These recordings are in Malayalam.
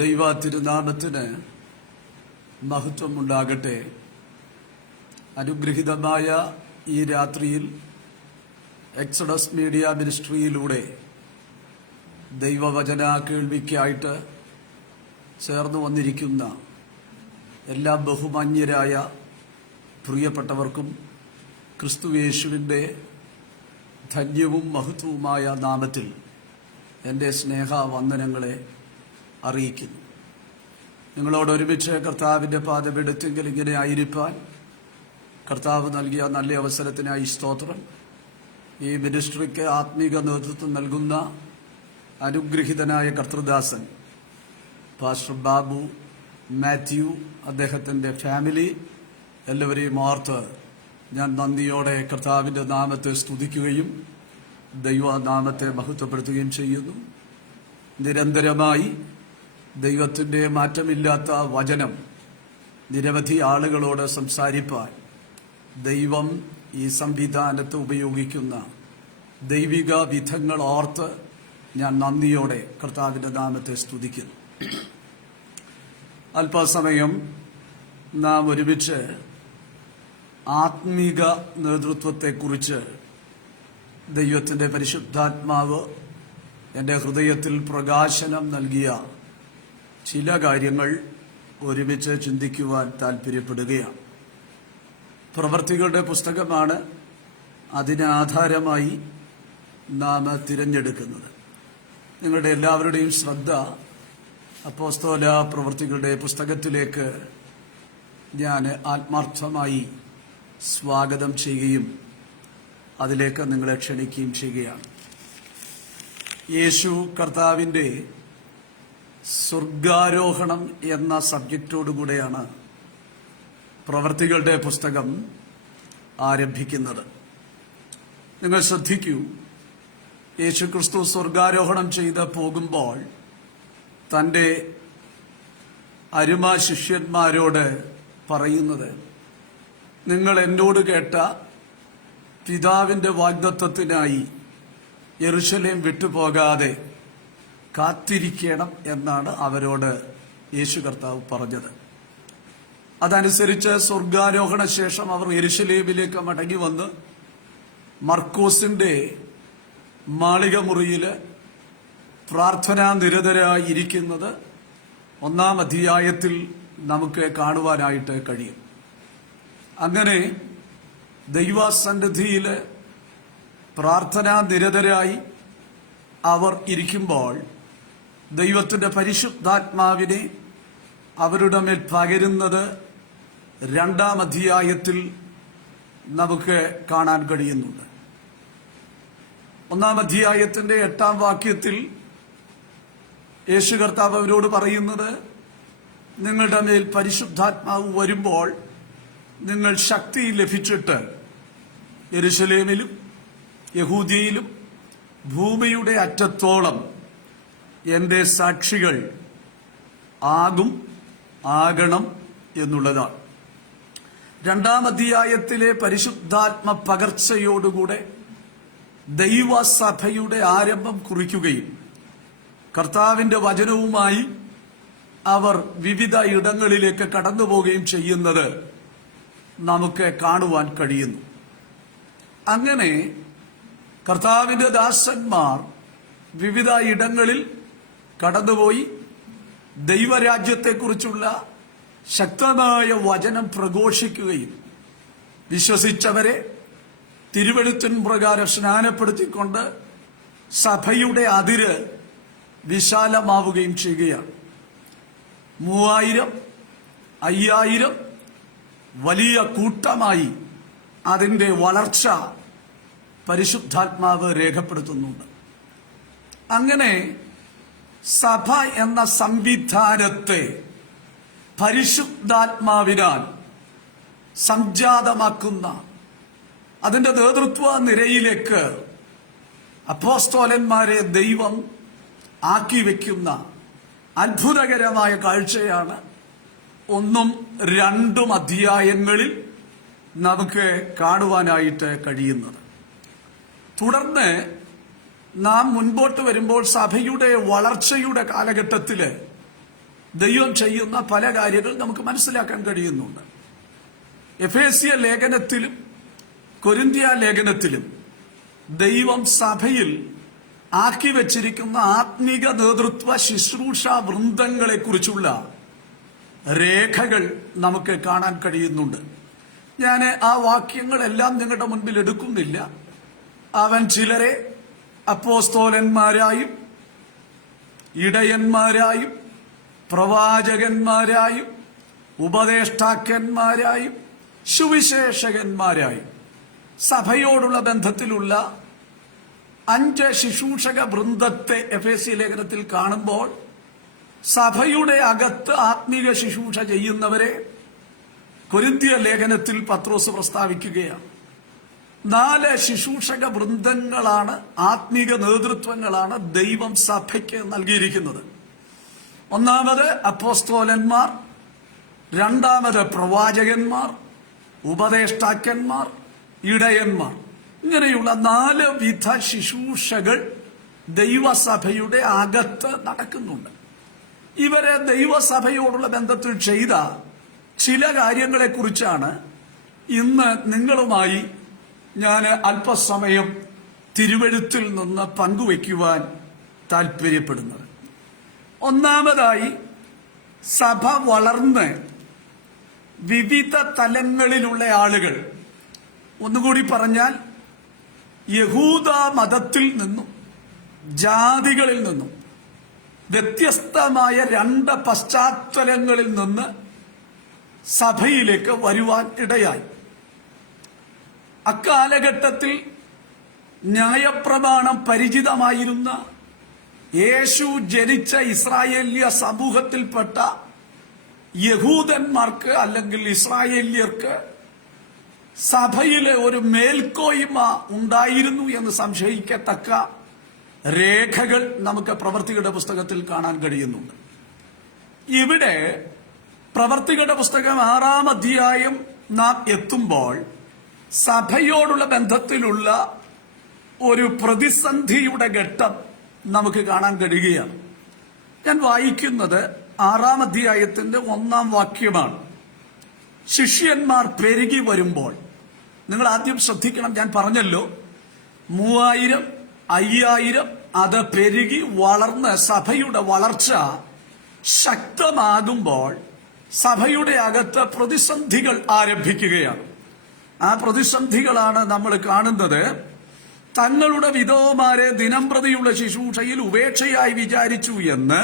ദൈവ തിരുനാമത്തിന് മഹത്വമുണ്ടാകട്ടെ. അനുഗ്രഹീതമായ ഈ രാത്രിയിൽ എക്സഡസ് മീഡിയ മിനിസ്ട്രിയിലൂടെ ദൈവവചന കേൾവിക്കായിട്ട് ചേർന്ന് വന്നിരിക്കുന്ന എല്ലാ ബഹുമാന്യരായ പ്രിയപ്പെട്ടവർക്കും ക്രിസ്തുയേശുവിൻ്റെ ധന്യവും മഹത്വവുമായ നാമത്തിൽ എൻ്റെ സ്നേഹവന്ദനങ്ങളെ അറിയിക്കുന്നു. നിങ്ങളോട് ഒരുമിച്ച് കർത്താവിൻ്റെ പാദമെടുത്തെങ്കിൽ ഇങ്ങനെ ആയിരിക്കാൻ കർത്താവ് നൽകിയ നല്ല അവസരത്തിനായി സ്തോത്രം. ഈ മിനിസ്ട്രിക്ക് ആത്മീക നേതൃത്വം നൽകുന്ന അനുഗ്രഹീതനായ കർത്തൃദാസൻ പാസ്റ്റർ ബാബു മാത്യു, അദ്ദേഹത്തിൻ്റെ ഫാമിലി എല്ലാവരെയും ഓർത്ത് ഞാൻ നന്ദിയോടെ കർത്താവിൻ്റെ നാമത്തെ സ്തുതിക്കുകയും ദൈവനാമത്തെ മഹത്വപ്പെടുത്തുകയും ചെയ്യുന്നു. നിരന്തരമായി ദൈവത്തിൻ്റെ മാറ്റമില്ലാത്ത വചനം നിരവധി ആളുകളോട് സംസാരിപ്പാൻ ദൈവം ഈ സംവിധാനത്തെ ഉപയോഗിക്കുന്ന ദൈവിക വിധങ്ങൾ ഓർത്ത് ഞാൻ നന്ദിയോടെ കർത്താവിൻ്റെ നാമത്തെ സ്തുതിക്കുന്നു. അല്പസമയം നാം ഒരുമിച്ച് ആത്മീക നേതൃത്വത്തെക്കുറിച്ച് ദൈവത്തിൻ്റെ പരിശുദ്ധാത്മാവ് എൻ്റെ ഹൃദയത്തിൽ പ്രകാശനം നൽകിയ ചില കാര്യങ്ങൾ ഒരുമിച്ച് ചിന്തിക്കുവാൻ താല്പര്യപ്പെടുകയാണ്. പ്രവർത്തികളുടെ പുസ്തകമാണ് അതിന് ആധാരമായി നാം തിരഞ്ഞെടുക്കുന്നത്. നിങ്ങളുടെ എല്ലാവരുടെയും ശ്രദ്ധ അപ്പോസ്തല പ്രവർത്തികളുടെ പുസ്തകത്തിലേക്ക് ഞാൻ ആത്മാർത്ഥമായി സ്വാഗതം ചെയ്യുകയും അതിലേക്ക് നിങ്ങളെ ക്ഷണിക്കുകയും ചെയ്യുകയാണ്. യേശു കർത്താവിൻ്റെ സ്വർഗാരോഹണം എന്ന സബ്ജക്റ്റോടുകൂടെയാണ് പ്രവർത്തികളുടെ പുസ്തകം ആരംഭിക്കുന്നത്. നിങ്ങൾ ശ്രദ്ധിക്കൂ, യേശു ക്രിസ്തു സ്വർഗാരോഹണം ചെയ്ത് പോകുമ്പോൾ തൻ്റെ അരുമ ശിഷ്യന്മാരോട് പറയുന്നത്, നിങ്ങൾ എന്നോട് കേട്ട പിതാവിൻ്റെ വാഗ്ദത്തത്തിനായി യെരുശലേം വിട്ടുപോകാതെ കാത്തിരിക്കണം എന്നാണ് അവരോട് യേശു കർത്താവ് പറഞ്ഞത്. അതനുസരിച്ച് സ്വർഗാരോഹണ ശേഷം അവർ യെരുശലേമിലേക്ക് മടങ്ങി വന്ന് മർക്കോസിന്റെ മാളിക മുറിയിൽ പ്രാർത്ഥനാ നിരതരായി ഇരിക്കുന്നത് 1-ാം അധ്യായത്തിൽ നമുക്ക് കാണുവാനായിട്ട് കഴിയും. അങ്ങനെ ദൈവസന്നിധിയിൽ പ്രാർത്ഥനാ നിരതരായി അവർ ഇരിക്കുമ്പോൾ ദൈവത്തിൻ്റെ പരിശുദ്ധാത്മാവിനെ അവരുടെ മേൽ പകരുന്നത് 2-ാം അധ്യായത്തിൽ നമുക്ക് കാണാൻ കഴിയുന്നുണ്ട്. 1-ാം അധ്യായത്തിന്റെ 8-ാം വാക്യത്തിൽ യേശു കർത്താവ് അവരോട് പറയുന്നത്, നിങ്ങളുടെ മേൽ പരിശുദ്ധാത്മാവ് വരുമ്പോൾ നിങ്ങൾ ശക്തി ലഭിച്ചിട്ട് യെരുശലേമിലും യഹൂദിയയിലും ഭൂമിയുടെ അറ്റത്തോളം എൻ്റെ സാക്ഷികൾ ആകണം എന്നുള്ളതാണ്. 2-ാം അധ്യായത്തിലെ പരിശുദ്ധാത്മ പകർച്ചയോടുകൂടെ ദൈവസഭയുടെ ആരംഭം കുറിക്കുകയും കർത്താവിൻ്റെ വചനവുമായി അവർ വിവിധ ഇടങ്ങളിലേക്ക് കടന്നു പോവുകയും ചെയ്യുന്നത് നമുക്ക് കാണുവാൻ കഴിയുന്നു. അങ്ങനെ കർത്താവിൻ്റെ ദാസന്മാർ വിവിധ ഇടങ്ങളിൽ കടന്നുപോയി ദൈവരാജ്യത്തെക്കുറിച്ചുള്ള ശക്തമായ വചനം പ്രഘോഷിക്കുകയും വിശ്വസിച്ചവരെ തിരുവെഴുത്തിൻ പ്രകാരം സ്നാനപ്പെടുത്തിക്കൊണ്ട് സഭയുടെ അതിര് വിശാലമാവുകയും ചെയ്യുകയാണ്. 3000, 5000 വലിയ കൂട്ടമായി അതിൻ്റെ വളർച്ച പരിശുദ്ധാത്മാവ് രേഖപ്പെടുത്തുന്നുണ്ട്. അങ്ങനെ സഭ എന്ന സംവിധാനത്തെ പരിശുദ്ധാത്മാവിനാൽ സംജാതമാക്കുന്ന അതിൻ്റെ നേതൃത്വ നിരയിലേക്ക് അപ്പോസ്തലന്മാരെ ദൈവം ആക്കി വയ്ക്കുന്ന അത്ഭുതകരമായ കാഴ്ചയാണ് 1-ഉം 2-ഉം അധ്യായങ്ങളിൽ നമുക്ക് കാണുവാനായിട്ട് കഴിയുന്നത്. തുടർന്ന് നാം മുൻപോട്ട് വരുമ്പോൾ സഭയുടെ വളർച്ചയുടെ കാലഘട്ടത്തിൽ ദൈവം ചെയ്യുന്ന പല കാര്യങ്ങൾ നമുക്ക് മനസ്സിലാക്കാൻ കഴിയുന്നുണ്ട്. എഫേസ്യ ലേഖനത്തിലും കൊരിന്ത്യ ലേഖനത്തിലും ദൈവം സഭയിൽ ആക്കി വച്ചിരിക്കുന്ന ആത്മീക നേതൃത്വ ശുശ്രൂഷ വൃന്ദങ്ങളെ കുറിച്ചുള്ള രേഖകൾ നമുക്ക് കാണാൻ കഴിയുന്നുണ്ട്. ഞാൻ ആ വാക്യങ്ങളെല്ലാം നിങ്ങളുടെ മുൻപിൽ എടുക്കുന്നില്ല. അവൻ ചിലരെ അപ്പോസ്തോലന്മാരായും ഇടയന്മാരായും പ്രവാചകന്മാരായും ഉപദേഷ്ടാക്കന്മാരായും സുവിശേഷകന്മാരായും സഭയോടുള്ള ബന്ധത്തിലുള്ള 5 ശുശ്രൂഷക വൃന്ദത്തെ എഫേസ്യ ലേഖനത്തിൽ കാണുമ്പോൾ സഭയുടെ അകത്ത് ആത്മീക ശുശ്രൂഷ ചെയ്യുന്നവരെ കൊരിന്ത്യ ലേഖനത്തിൽ പത്രോസ് പ്രസ്താവിക്കുകയാണ്. 4 ശുശ്രൂഷക വൃന്ദങ്ങളാണ്, ആത്മീക നേതൃത്വങ്ങളാണ് ദൈവം സഭയ്ക്ക് നൽകിയിരിക്കുന്നത്. ഒന്നാമത് അപ്പോസ്തോലന്മാർ, രണ്ടാമത് പ്രവാചകന്മാർ, ഉപദേഷ്ടാക്കന്മാർ, ഇടയന്മാർ. ഇങ്ങനെയുള്ള 4 വിധ ശുശ്രൂഷകൾ ദൈവസഭയുടെ അകത്ത് നടക്കുന്നുണ്ട്. ഇവരെ ദൈവസഭയോടുള്ള ബന്ധത്തിൽ ചെയ്ത ചില കാര്യങ്ങളെക്കുറിച്ചാണ് ഇന്ന് നിങ്ങളുമായി ഞാൻ അല്പസമയം തിരുവെഴുത്തിൽ നിന്ന് പങ്കുവയ്ക്കുവാൻ താല്പര്യപ്പെടുന്നത്. ഒന്നാമതായി, സഭ വളർന്ന് വിവിധ തലങ്ങളിലുള്ള ആളുകൾ, ഒന്നുകൂടി പറഞ്ഞാൽ യഹൂദ മതത്തിൽ നിന്നും ജാതികളിൽ നിന്നും വ്യത്യസ്തമായ 2 പശ്ചാത്തലങ്ങളിൽ നിന്ന് സഭയിലേക്ക് വരുവാൻ ഇടയായി. അക്കാലഘട്ടത്തിൽ ന്യായപ്രമാണം പരിചിതമായിരുന്ന യേശു ജനിച്ച ഇസ്രായേല്യ സമൂഹത്തിൽപ്പെട്ട യഹൂദന്മാർക്ക് അല്ലെങ്കിൽ ഇസ്രായേല്യർക്ക് സഭയിലെ ഒരു മേൽക്കോയ്മ ഉണ്ടായിരുന്നു എന്ന് സംശയിക്കത്തക്ക രേഖകൾ നമുക്ക് പ്രവർത്തികളുടെ പുസ്തകത്തിൽ കാണാൻ കഴിയുന്നുണ്ട്. ഇവിടെ പ്രവർത്തികളുടെ പുസ്തകം 6-ാം അധ്യായം നാം എത്തുമ്പോൾ സഭയോടുള്ള ബന്ധത്തിലുള്ള ഒരു പ്രതിസന്ധിയുടെ ഘട്ടം നമുക്ക് കാണാൻ കഴിയുകയാണ്. ഞാൻ വായിക്കുന്നത് 6-ാം അധ്യായത്തിന്റെ 1-ാം വാക്യമാണ്. ശിഷ്യന്മാർ പെരുകി വരുമ്പോൾ, നിങ്ങൾ ആദ്യം ശ്രദ്ധിക്കണം, ഞാൻ പറഞ്ഞല്ലോ 3000, 5000 അത് പെരുകി വളർന്ന് സഭയുടെ വളർച്ച ശക്തമാകുമ്പോൾ സഭയുടെ അകത്ത് പ്രതിസന്ധികൾ ആരംഭിക്കുകയാണ്. ആ പ്രതിസന്ധികളാണ് നമ്മൾ കാണുന്നത്. തങ്ങളുടെ വിധവമാരെ ദിനംപ്രതിയുള്ള ശുശ്രൂഷയിൽ ഉപേക്ഷയായി വിചാരിച്ചു എന്ന്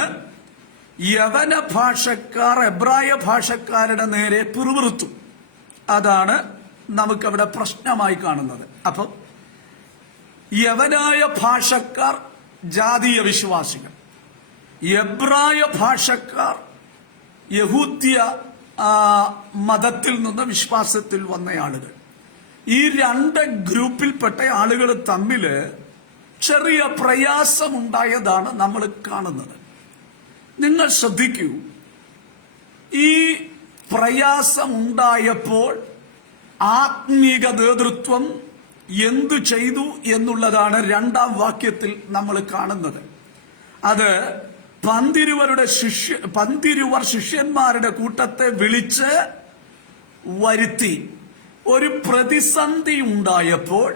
യവന ഭാഷക്കാർ എബ്രായ ഭാഷക്കാരുടെ നേരെ പിറുപിറുത്തു. അതാണ് നമുക്കവിടെ പ്രശ്നമായി കാണുന്നത്. അപ്പം യവനായ ഭാഷക്കാർ ജാതീയ വിശ്വാസികൾ, എബ്രായ ഭാഷക്കാർ യഹൂദ്യ മതത്തിൽ നിന്ന് വിശ്വാസത്തിൽ വന്ന ആളുകൾ. ഈ 2 ഗ്രൂപ്പിൽപ്പെട്ട ആളുകൾ തമ്മിൽ ചെറിയ പ്രയാസമുണ്ടായതാണ് നമ്മൾ കാണുന്നത്. നിങ്ങൾ ശ്രദ്ധിക്കൂ, ഈ പ്രയാസമുണ്ടായപ്പോൾ ആത്മീക നേതൃത്വം എന്തു ചെയ്തു എന്നുള്ളതാണ് 2-ാം വാക്യത്തിൽ നമ്മൾ കാണുന്നത്. അത് പന്തിരുവർ ശിഷ്യന്മാരുടെ കൂട്ടത്തെ വിളിച്ച് വരുത്തി. ഒരു പ്രതിസന്ധി ഉണ്ടായപ്പോൾ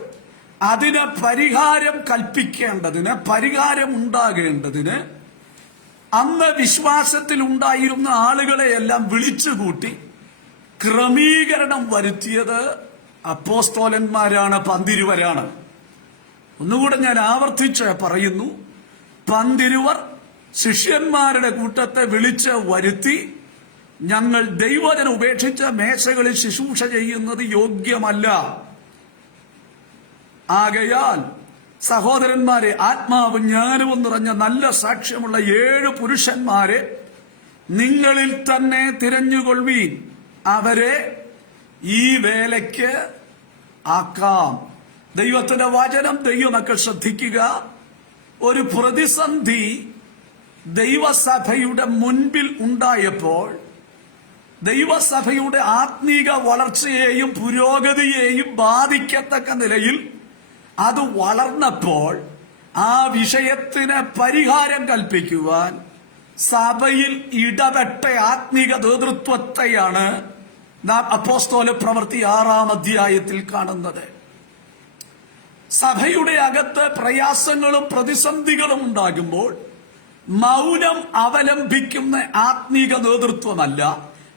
അതിന് പരിഹാരം കൽപ്പിക്കേണ്ടതിന്, പരിഹാരം ഉണ്ടാകേണ്ടതിന് അന്ന് വിശ്വാസത്തിൽ ഉണ്ടായിരുന്ന ആളുകളെയെല്ലാം വിളിച്ചുകൂട്ടി ക്രമീകരണം വരുത്തിയത് അപ്പോസ്തോലന്മാരാണ്, പന്തിരുവരാണ്. ഒന്നുകൂടെ ഞാൻ ആവർത്തിച്ച് പറയുന്നു, പന്തിരുവർ ശിഷ്യന്മാരുടെ കൂട്ടത്തെ വിളിച്ച് വരുത്തി, ഞങ്ങൾ ദൈവജനം ഉപേക്ഷിച്ച മേശകളിൽ ശുശ്രൂഷ ചെയ്യുന്നത് യോഗ്യമല്ല. ആകയാൽ സഹോദരന്മാരെ, ആത്മാവും ജ്ഞാനവും നിറഞ്ഞ നല്ല സാക്ഷ്യമുള്ള 7 പുരുഷന്മാരെ നിങ്ങളിൽ തന്നെ തിരഞ്ഞുകൊള്ളുവീൻ, അവരെ ഈ വേലയ്ക്ക് ആക്കാം. ദൈവത്തിന്റെ വചനം ദൈവമക്കൾ ശ്രദ്ധിക്കുക. ഒരു പ്രതിസന്ധി ദൈവസഭയുടെ മുൻപിൽ ഉണ്ടായപ്പോൾ ദൈവസഭയുടെ ആത്മീക വളർച്ചയെയും പുരോഗതിയെയും ബാധിക്കത്തക്ക നിലയിൽ അത് വളർന്നപ്പോൾ ആ വിഷയത്തിന് പരിഹാരം കൽപ്പിക്കുവാൻ സഭയിൽ ഇടപെട്ട ആത്മീക നേതൃത്വത്തെയാണ് നാം അപ്പോസ്തല പ്രവൃത്തി 6-ാം അധ്യായത്തിൽ കാണുന്നത്. സഭയുടെ അകത്ത് പ്രയാസങ്ങളും പ്രതിസന്ധികളും ഉണ്ടാകുമ്പോൾ മൗനം അവലംബിക്കുന്ന ആത്മീക നേതൃത്വമല്ല,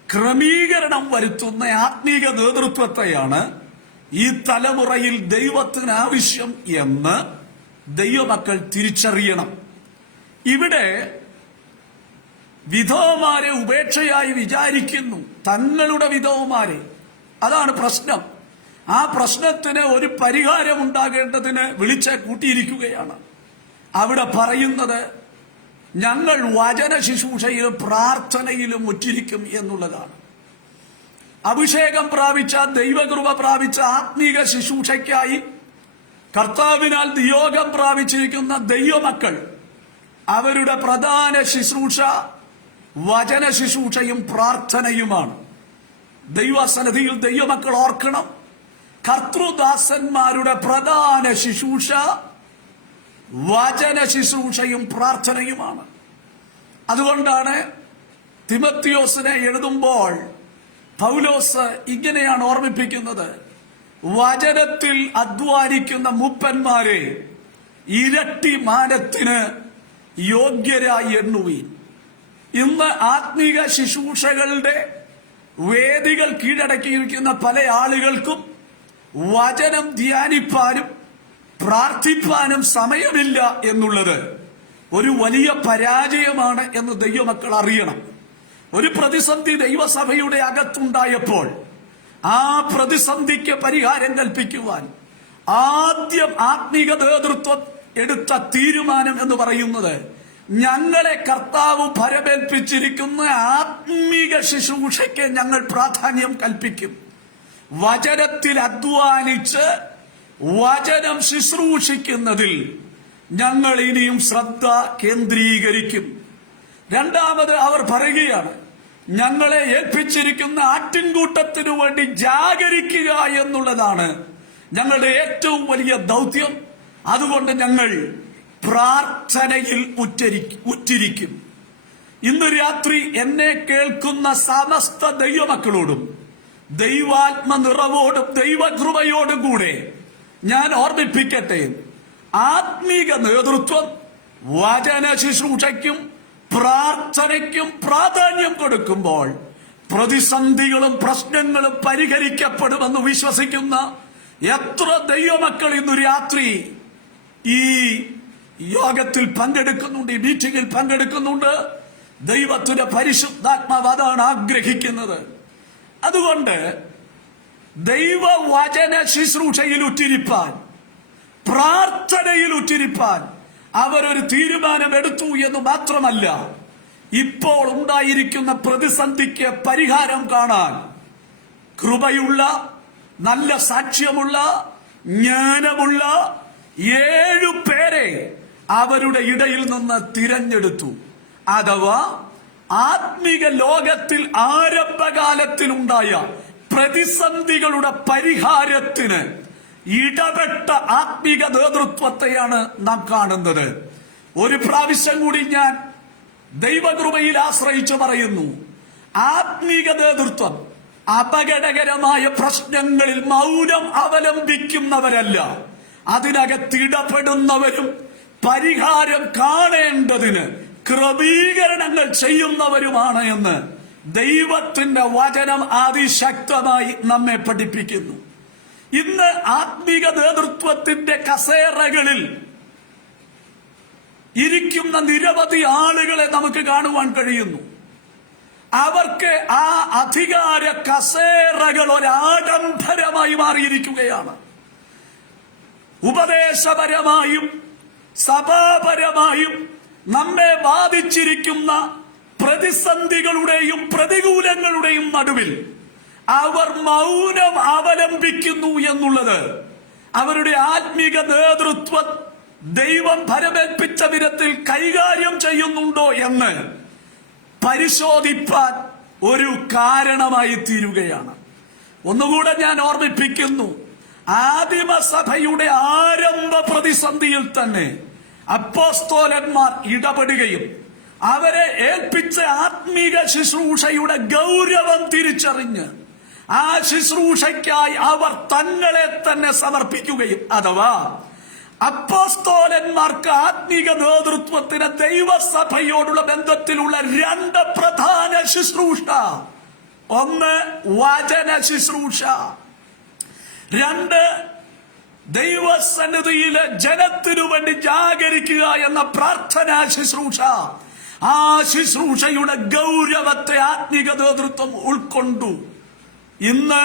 ക്രമീകരണം വരുത്തുന്ന ആത്മീക നേതൃത്വത്തെയാണ് ഈ തലമുറയിൽ ദൈവത്തിന് ആവശ്യം എന്ന് ദൈവമക്കൾ തിരിച്ചറിയണം. ഇവിടെ വിധവമാരെ ഉപേക്ഷയായി വിചാരിക്കുന്നു, തങ്ങളുടെ വിധവമാരെ. അതാണ് പ്രശ്നം. ആ പ്രശ്നത്തിന് ഒരു പരിഹാരം ഉണ്ടാകേണ്ടതിന് വിളിച്ച് കൂട്ടിയിരിക്കുകയാണ്. അവിടെ പറയുന്നത് ഞങ്ങൾ വചന ശുശ്രൂഷയിലും പ്രാർത്ഥനയിലും മുറ്റിരിക്കും എന്നുള്ളതാണ്. അഭിഷേകം പ്രാപിച്ച, ദൈവകൃപ പ്രാപിച്ച ആത്മീക ശുശ്രൂഷയ്ക്കായി കർത്താവിനാൽ നിയോഗം പ്രാപിച്ചിരിക്കുന്ന ദൈവമക്കൾ അവരുടെ പ്രധാന ശുശ്രൂഷ വചന ശുശ്രൂഷയും പ്രാർത്ഥനയുമാണ്. ദൈവസന്നിധിയിൽ ദൈവമക്കൾ ഓർക്കണം, കർത്തൃദാസന്മാരുടെ പ്രധാന ശുശ്രൂഷ വചന ശുശ്രൂഷയും പ്രാർത്ഥനയുമാണ്. അതുകൊണ്ടാണ് തിമോത്തിയോസിനെ എഴുതുമ്പോൾ പൗലോസ് ഇങ്ങനെയാണ് ഓർമ്മിപ്പിക്കുന്നത്: വചനത്തിൽ അധ്വാനിക്കുന്ന മൂപ്പന്മാരെ ഇരട്ടി മാനത്തിന് യോഗ്യരായി എണ്ണുവീൻ. ഇന്ന് ആത്മീക ശുശ്രൂഷകളുടെ വേദികൾ കീഴടക്കിയിരിക്കുന്ന പല ആളുകൾക്കും വചനം ധ്യാനിപ്പാനും പ്രാർത്ഥിപ്പാനും സമയമില്ല എന്നുള്ളത് ഒരു വലിയ പരാജയമാണ് എന്ന് ദൈവമക്കൾ അറിയണം. ഒരു പ്രതിസന്ധി ദൈവസഭയുടെ അകത്തുണ്ടായപ്പോൾ ആ പ്രതിസന്ധിക്ക് പരിഹാരം കൽപ്പിക്കുവാൻ ആദ്യം ആത്മീക നേതൃത്വം എടുത്ത തീരുമാനം എന്ന് പറയുന്നത് ഞങ്ങളെ കർത്താവ് ഭരമേൽപ്പിച്ചിരിക്കുന്ന ആത്മീക ശുശ്രൂഷയ്ക്ക് ഞങ്ങൾ പ്രാധാന്യം കൽപ്പിക്കും. വചനത്തിൽ അധ്വാനിച്ച് വചനം ശുശ്രൂഷിക്കുന്നതിൽ ഞങ്ങൾ ഇനിയും ശ്രദ്ധ കേന്ദ്രീകരിക്കും. രണ്ടാമത് അവർ പറയുകയാണ്, ഞങ്ങളെ ഏൽപ്പിച്ചിരിക്കുന്ന ആട്ടിൻകൂട്ടത്തിനു വേണ്ടി ജാഗരിക്കുക എന്നുള്ളതാണ് ഞങ്ങളുടെ ഏറ്റവും വലിയ ദൗത്യം. അതുകൊണ്ട് ഞങ്ങൾ പ്രാർത്ഥനയിൽ ഉറ്റിരിക്കും. ഇന്ന് രാത്രി എന്നെ കേൾക്കുന്ന സമസ്ത ദൈവമക്കളോടും ദൈവാത്മ നിറവോടും ദൈവകൃപയോടും കൂടെ ഞാൻ ഓർമ്മിപ്പിക്കട്ടെ, ആത്മീക നേതൃത്വം വചന ശുശ്രൂഷയ്ക്കും പ്രാർത്ഥനയ്ക്കും പ്രാധാന്യം കൊടുക്കുമ്പോൾ പ്രതിസന്ധികളും പ്രശ്നങ്ങളും പരിഹരിക്കപ്പെടുമെന്ന് വിശ്വസിക്കുന്ന എത്ര ദൈവമക്കൾ ഇന്ന് രാത്രി ഈ യോഗത്തിൽ പങ്കെടുക്കുന്നുണ്ട്, ഈ മീറ്റിംഗിൽ പങ്കെടുക്കുന്നുണ്ട്. ദൈവത്തിന്റെ പരിശുദ്ധാത്മാവ് അതാണ് ആഗ്രഹിക്കുന്നത്. അതുകൊണ്ട് ദൈവവചന ശുശ്രൂഷയിൽ ഉറ്റിരിപ്പാൻ, പ്രാർത്ഥനയിൽ ഉറ്റിരിപ്പാൻ അവരൊരു തീരുമാനമെടുത്തു എന്ന് മാത്രമല്ല, ഇപ്പോൾ ഉണ്ടായിരിക്കുന്ന പ്രതിസന്ധിക്ക് പരിഹാരം കാണാൻ കൃപയുള്ള, നല്ല സാക്ഷ്യമുള്ള, ജ്ഞാനമുള്ള 7 പേരെ അവരുടെ ഇടയിൽ നിന്ന് തിരഞ്ഞെടുത്തു. അഥവാ ആത്മീക ലോകത്തിൽ ആരംഭകാലത്തിലുണ്ടായ പ്രതിസന്ധികളുടെ പരിഹാരത്തിന് ഇടപെട്ട ആത്മീക നേതൃത്വത്തെയാണ് നാം കാണുന്നത്. ഒരു പ്രാവശ്യം കൂടി ഞാൻ ദൈവകൃപയിൽ ആശ്രയിച്ചു പറയുന്നു, ആത്മീക നേതൃത്വം അപകടകരമായ പ്രശ്നങ്ങളിൽ മൗനം അവലംബിക്കുന്നവരല്ല, അതിനകത്തിടപെടുന്നവരും പരിഹാരം കാണേണ്ടതിന് ക്രമീകരണങ്ങൾ ചെയ്യുന്നവരുമാണ് എന്ന് ദൈവത്തിന്റെ വചനം അതിശക്തമായി നമ്മെ പഠിപ്പിക്കുന്നു. ഇന്ന് ആത്മീക നേതൃത്വത്തിന്റെ കസേരകളിൽ ഇരിക്കുന്ന നിരവധി ആളുകളെ നമുക്ക് കാണുവാൻ കഴിയുന്നു. അവർക്ക് ആ അധികാര കസേരകൾ ഒരാഡംബരമായി മാറിയിരിക്കുകയാണ്. ഉപദേശപരമായും സഭാപരമായും നമ്മെ ബാധിച്ചിരിക്കുന്ന പ്രതിസന്ധികളുടെയും പ്രതികൂലങ്ങളുടെയും നടുവിൽ അവർ മൗനം അവലംബിക്കുന്നു എന്നുള്ളത് അവരുടെ ആത്മീക നേതൃത്വം ദൈവം ഭരമേൽപ്പിച്ച വിധത്തിൽ കൈകാര്യം ചെയ്യുന്നുണ്ടോ എന്ന് പരിശോധിപ്പാൻ ഒരു കാരണമായി തീരുകയാണ്. ഒന്നുകൂടെ ഞാൻ ഓർമ്മിപ്പിക്കുന്നു, ആദിമസഭയുടെ ആരംഭ പ്രതിസന്ധിയിൽ തന്നെ അപ്പോസ്തോലന്മാർ ഇടപെടുകയും അവരെ ഏൽപ്പിച്ച ആത്മീക ശുശ്രൂഷയുടെ ഗൗരവം തിരിച്ചറിഞ്ഞ് ആ ശുശ്രൂഷയ്ക്കായി അവർ തങ്ങളെ തന്നെ സമർപ്പിക്കുകയും, അഥവാ അപ്പോസ്തലന്മാർക്ക് ആത്മീക നേതൃത്വത്തിന് ദൈവസഭയോടുള്ള ബന്ധത്തിലുള്ള രണ്ട് പ്രധാന ശുശ്രൂഷ: ഒന്ന് വചന ശുശ്രൂഷ, രണ്ട് ദൈവസന്നിധിയിലെ ജനത്തിനു വേണ്ടി ജാഗരിക്കുക എന്ന പ്രാർത്ഥനാ ശുശ്രൂഷ. ആ ശുശ്രൂഷയുടെ ഗൗരവത്തെ ആത്മീക നേതൃത്വം ഉൾക്കൊണ്ടു. ഇന്ന്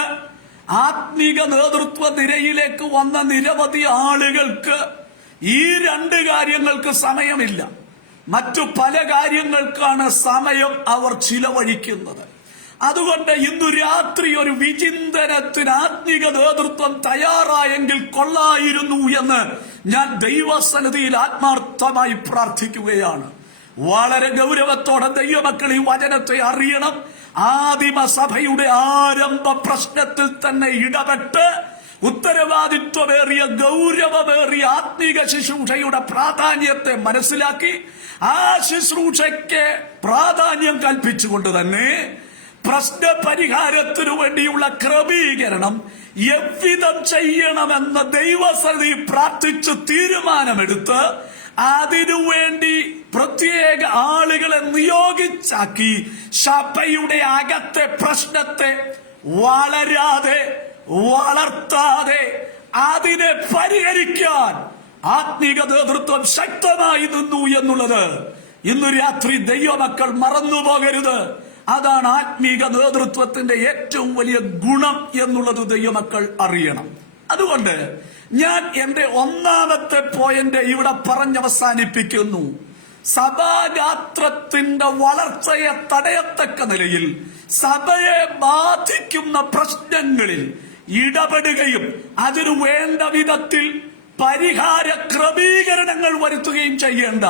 ആത്മീക നേതൃത്വ നിരയിലേക്ക് വന്ന നിരവധി ആളുകൾക്ക് ഈ രണ്ട് കാര്യങ്ങൾക്ക് സമയമില്ല. മറ്റു പല കാര്യങ്ങൾക്കാണ് സമയം അവർ ചിലവഴിക്കുന്നത്. അതുകൊണ്ട് ഇന്നു രാത്രി ഒരു വിചിന്തനത്തിന് ആത്മീക നേതൃത്വം തയ്യാറായെങ്കിൽ കൊള്ളായിരുന്നു എന്ന് ഞാൻ ദൈവസന്നിധിയിൽ ആത്മാർത്ഥമായി പ്രാർത്ഥിക്കുകയാണ്. വളരെ ഗൗരവത്തോടെ ദൈവമക്കൾ ഈ വചനത്തെ അറിയണം. ആദിമ സഭയുടെ ആരംഭ പ്രശ്നത്തിൽ തന്നെ ഇടപെട്ട് ഉത്തരവാദിത്വമേറിയ ഗൗരവമേറിയ ആത്മീക ശുശ്രൂഷയുടെ പ്രാധാന്യത്തെ മനസ്സിലാക്കി ആ ശുശ്രൂഷയ്ക്ക് പ്രാധാന്യം കൽപ്പിച്ചുകൊണ്ട് തന്നെ പ്രശ്ന പരിഹാരത്തിനു വേണ്ടിയുള്ള ക്രമീകരണം എவ்விதം ചെയ്യണമെന്ന് ദൈവസന്നിധി പ്രാർത്ഥിച്ച് തീരുമാനമെടുത്ത് അതിനുവേണ്ടി പ്രത്യേക ആളുകളെ നിയോഗിച്ചാക്കി സഭയുടെ അകത്തെ പ്രശ്നത്തെ വളർത്താതെ അതിനെ പരിഹരിക്കാൻ ആത്മീക നേതൃത്വം ശക്തമായി നിന്നു എന്നുള്ളത് ഇന്നു രാത്രി ദൈവമക്കൾ മറന്നുപോകരുത്. അതാണ് ആത്മീക നേതൃത്വത്തിന്റെ ഏറ്റവും വലിയ ഗുണം എന്നുള്ളത് ദൈവമക്കൾ അറിയണം. അതുകൊണ്ട് ഞാൻ എന്റെ ഒന്നാമത്തെ പോയിന്റ് ഇവിടെ പറഞ്ഞവസാനിപ്പിക്കുന്നു. സഭാഗാത്രത്തിന്റെ വളർച്ചയെ തടയത്തക്ക നിലയിൽ സഭയെ ബാധിക്കുന്ന പ്രശ്നങ്ങളിൽ ഇടപെടുകയും അതിനു വേണ്ട വിധത്തിൽ പരിഹാര ക്രമീകരണങ്ങൾ വരുത്തുകയും ചെയ്യേണ്ട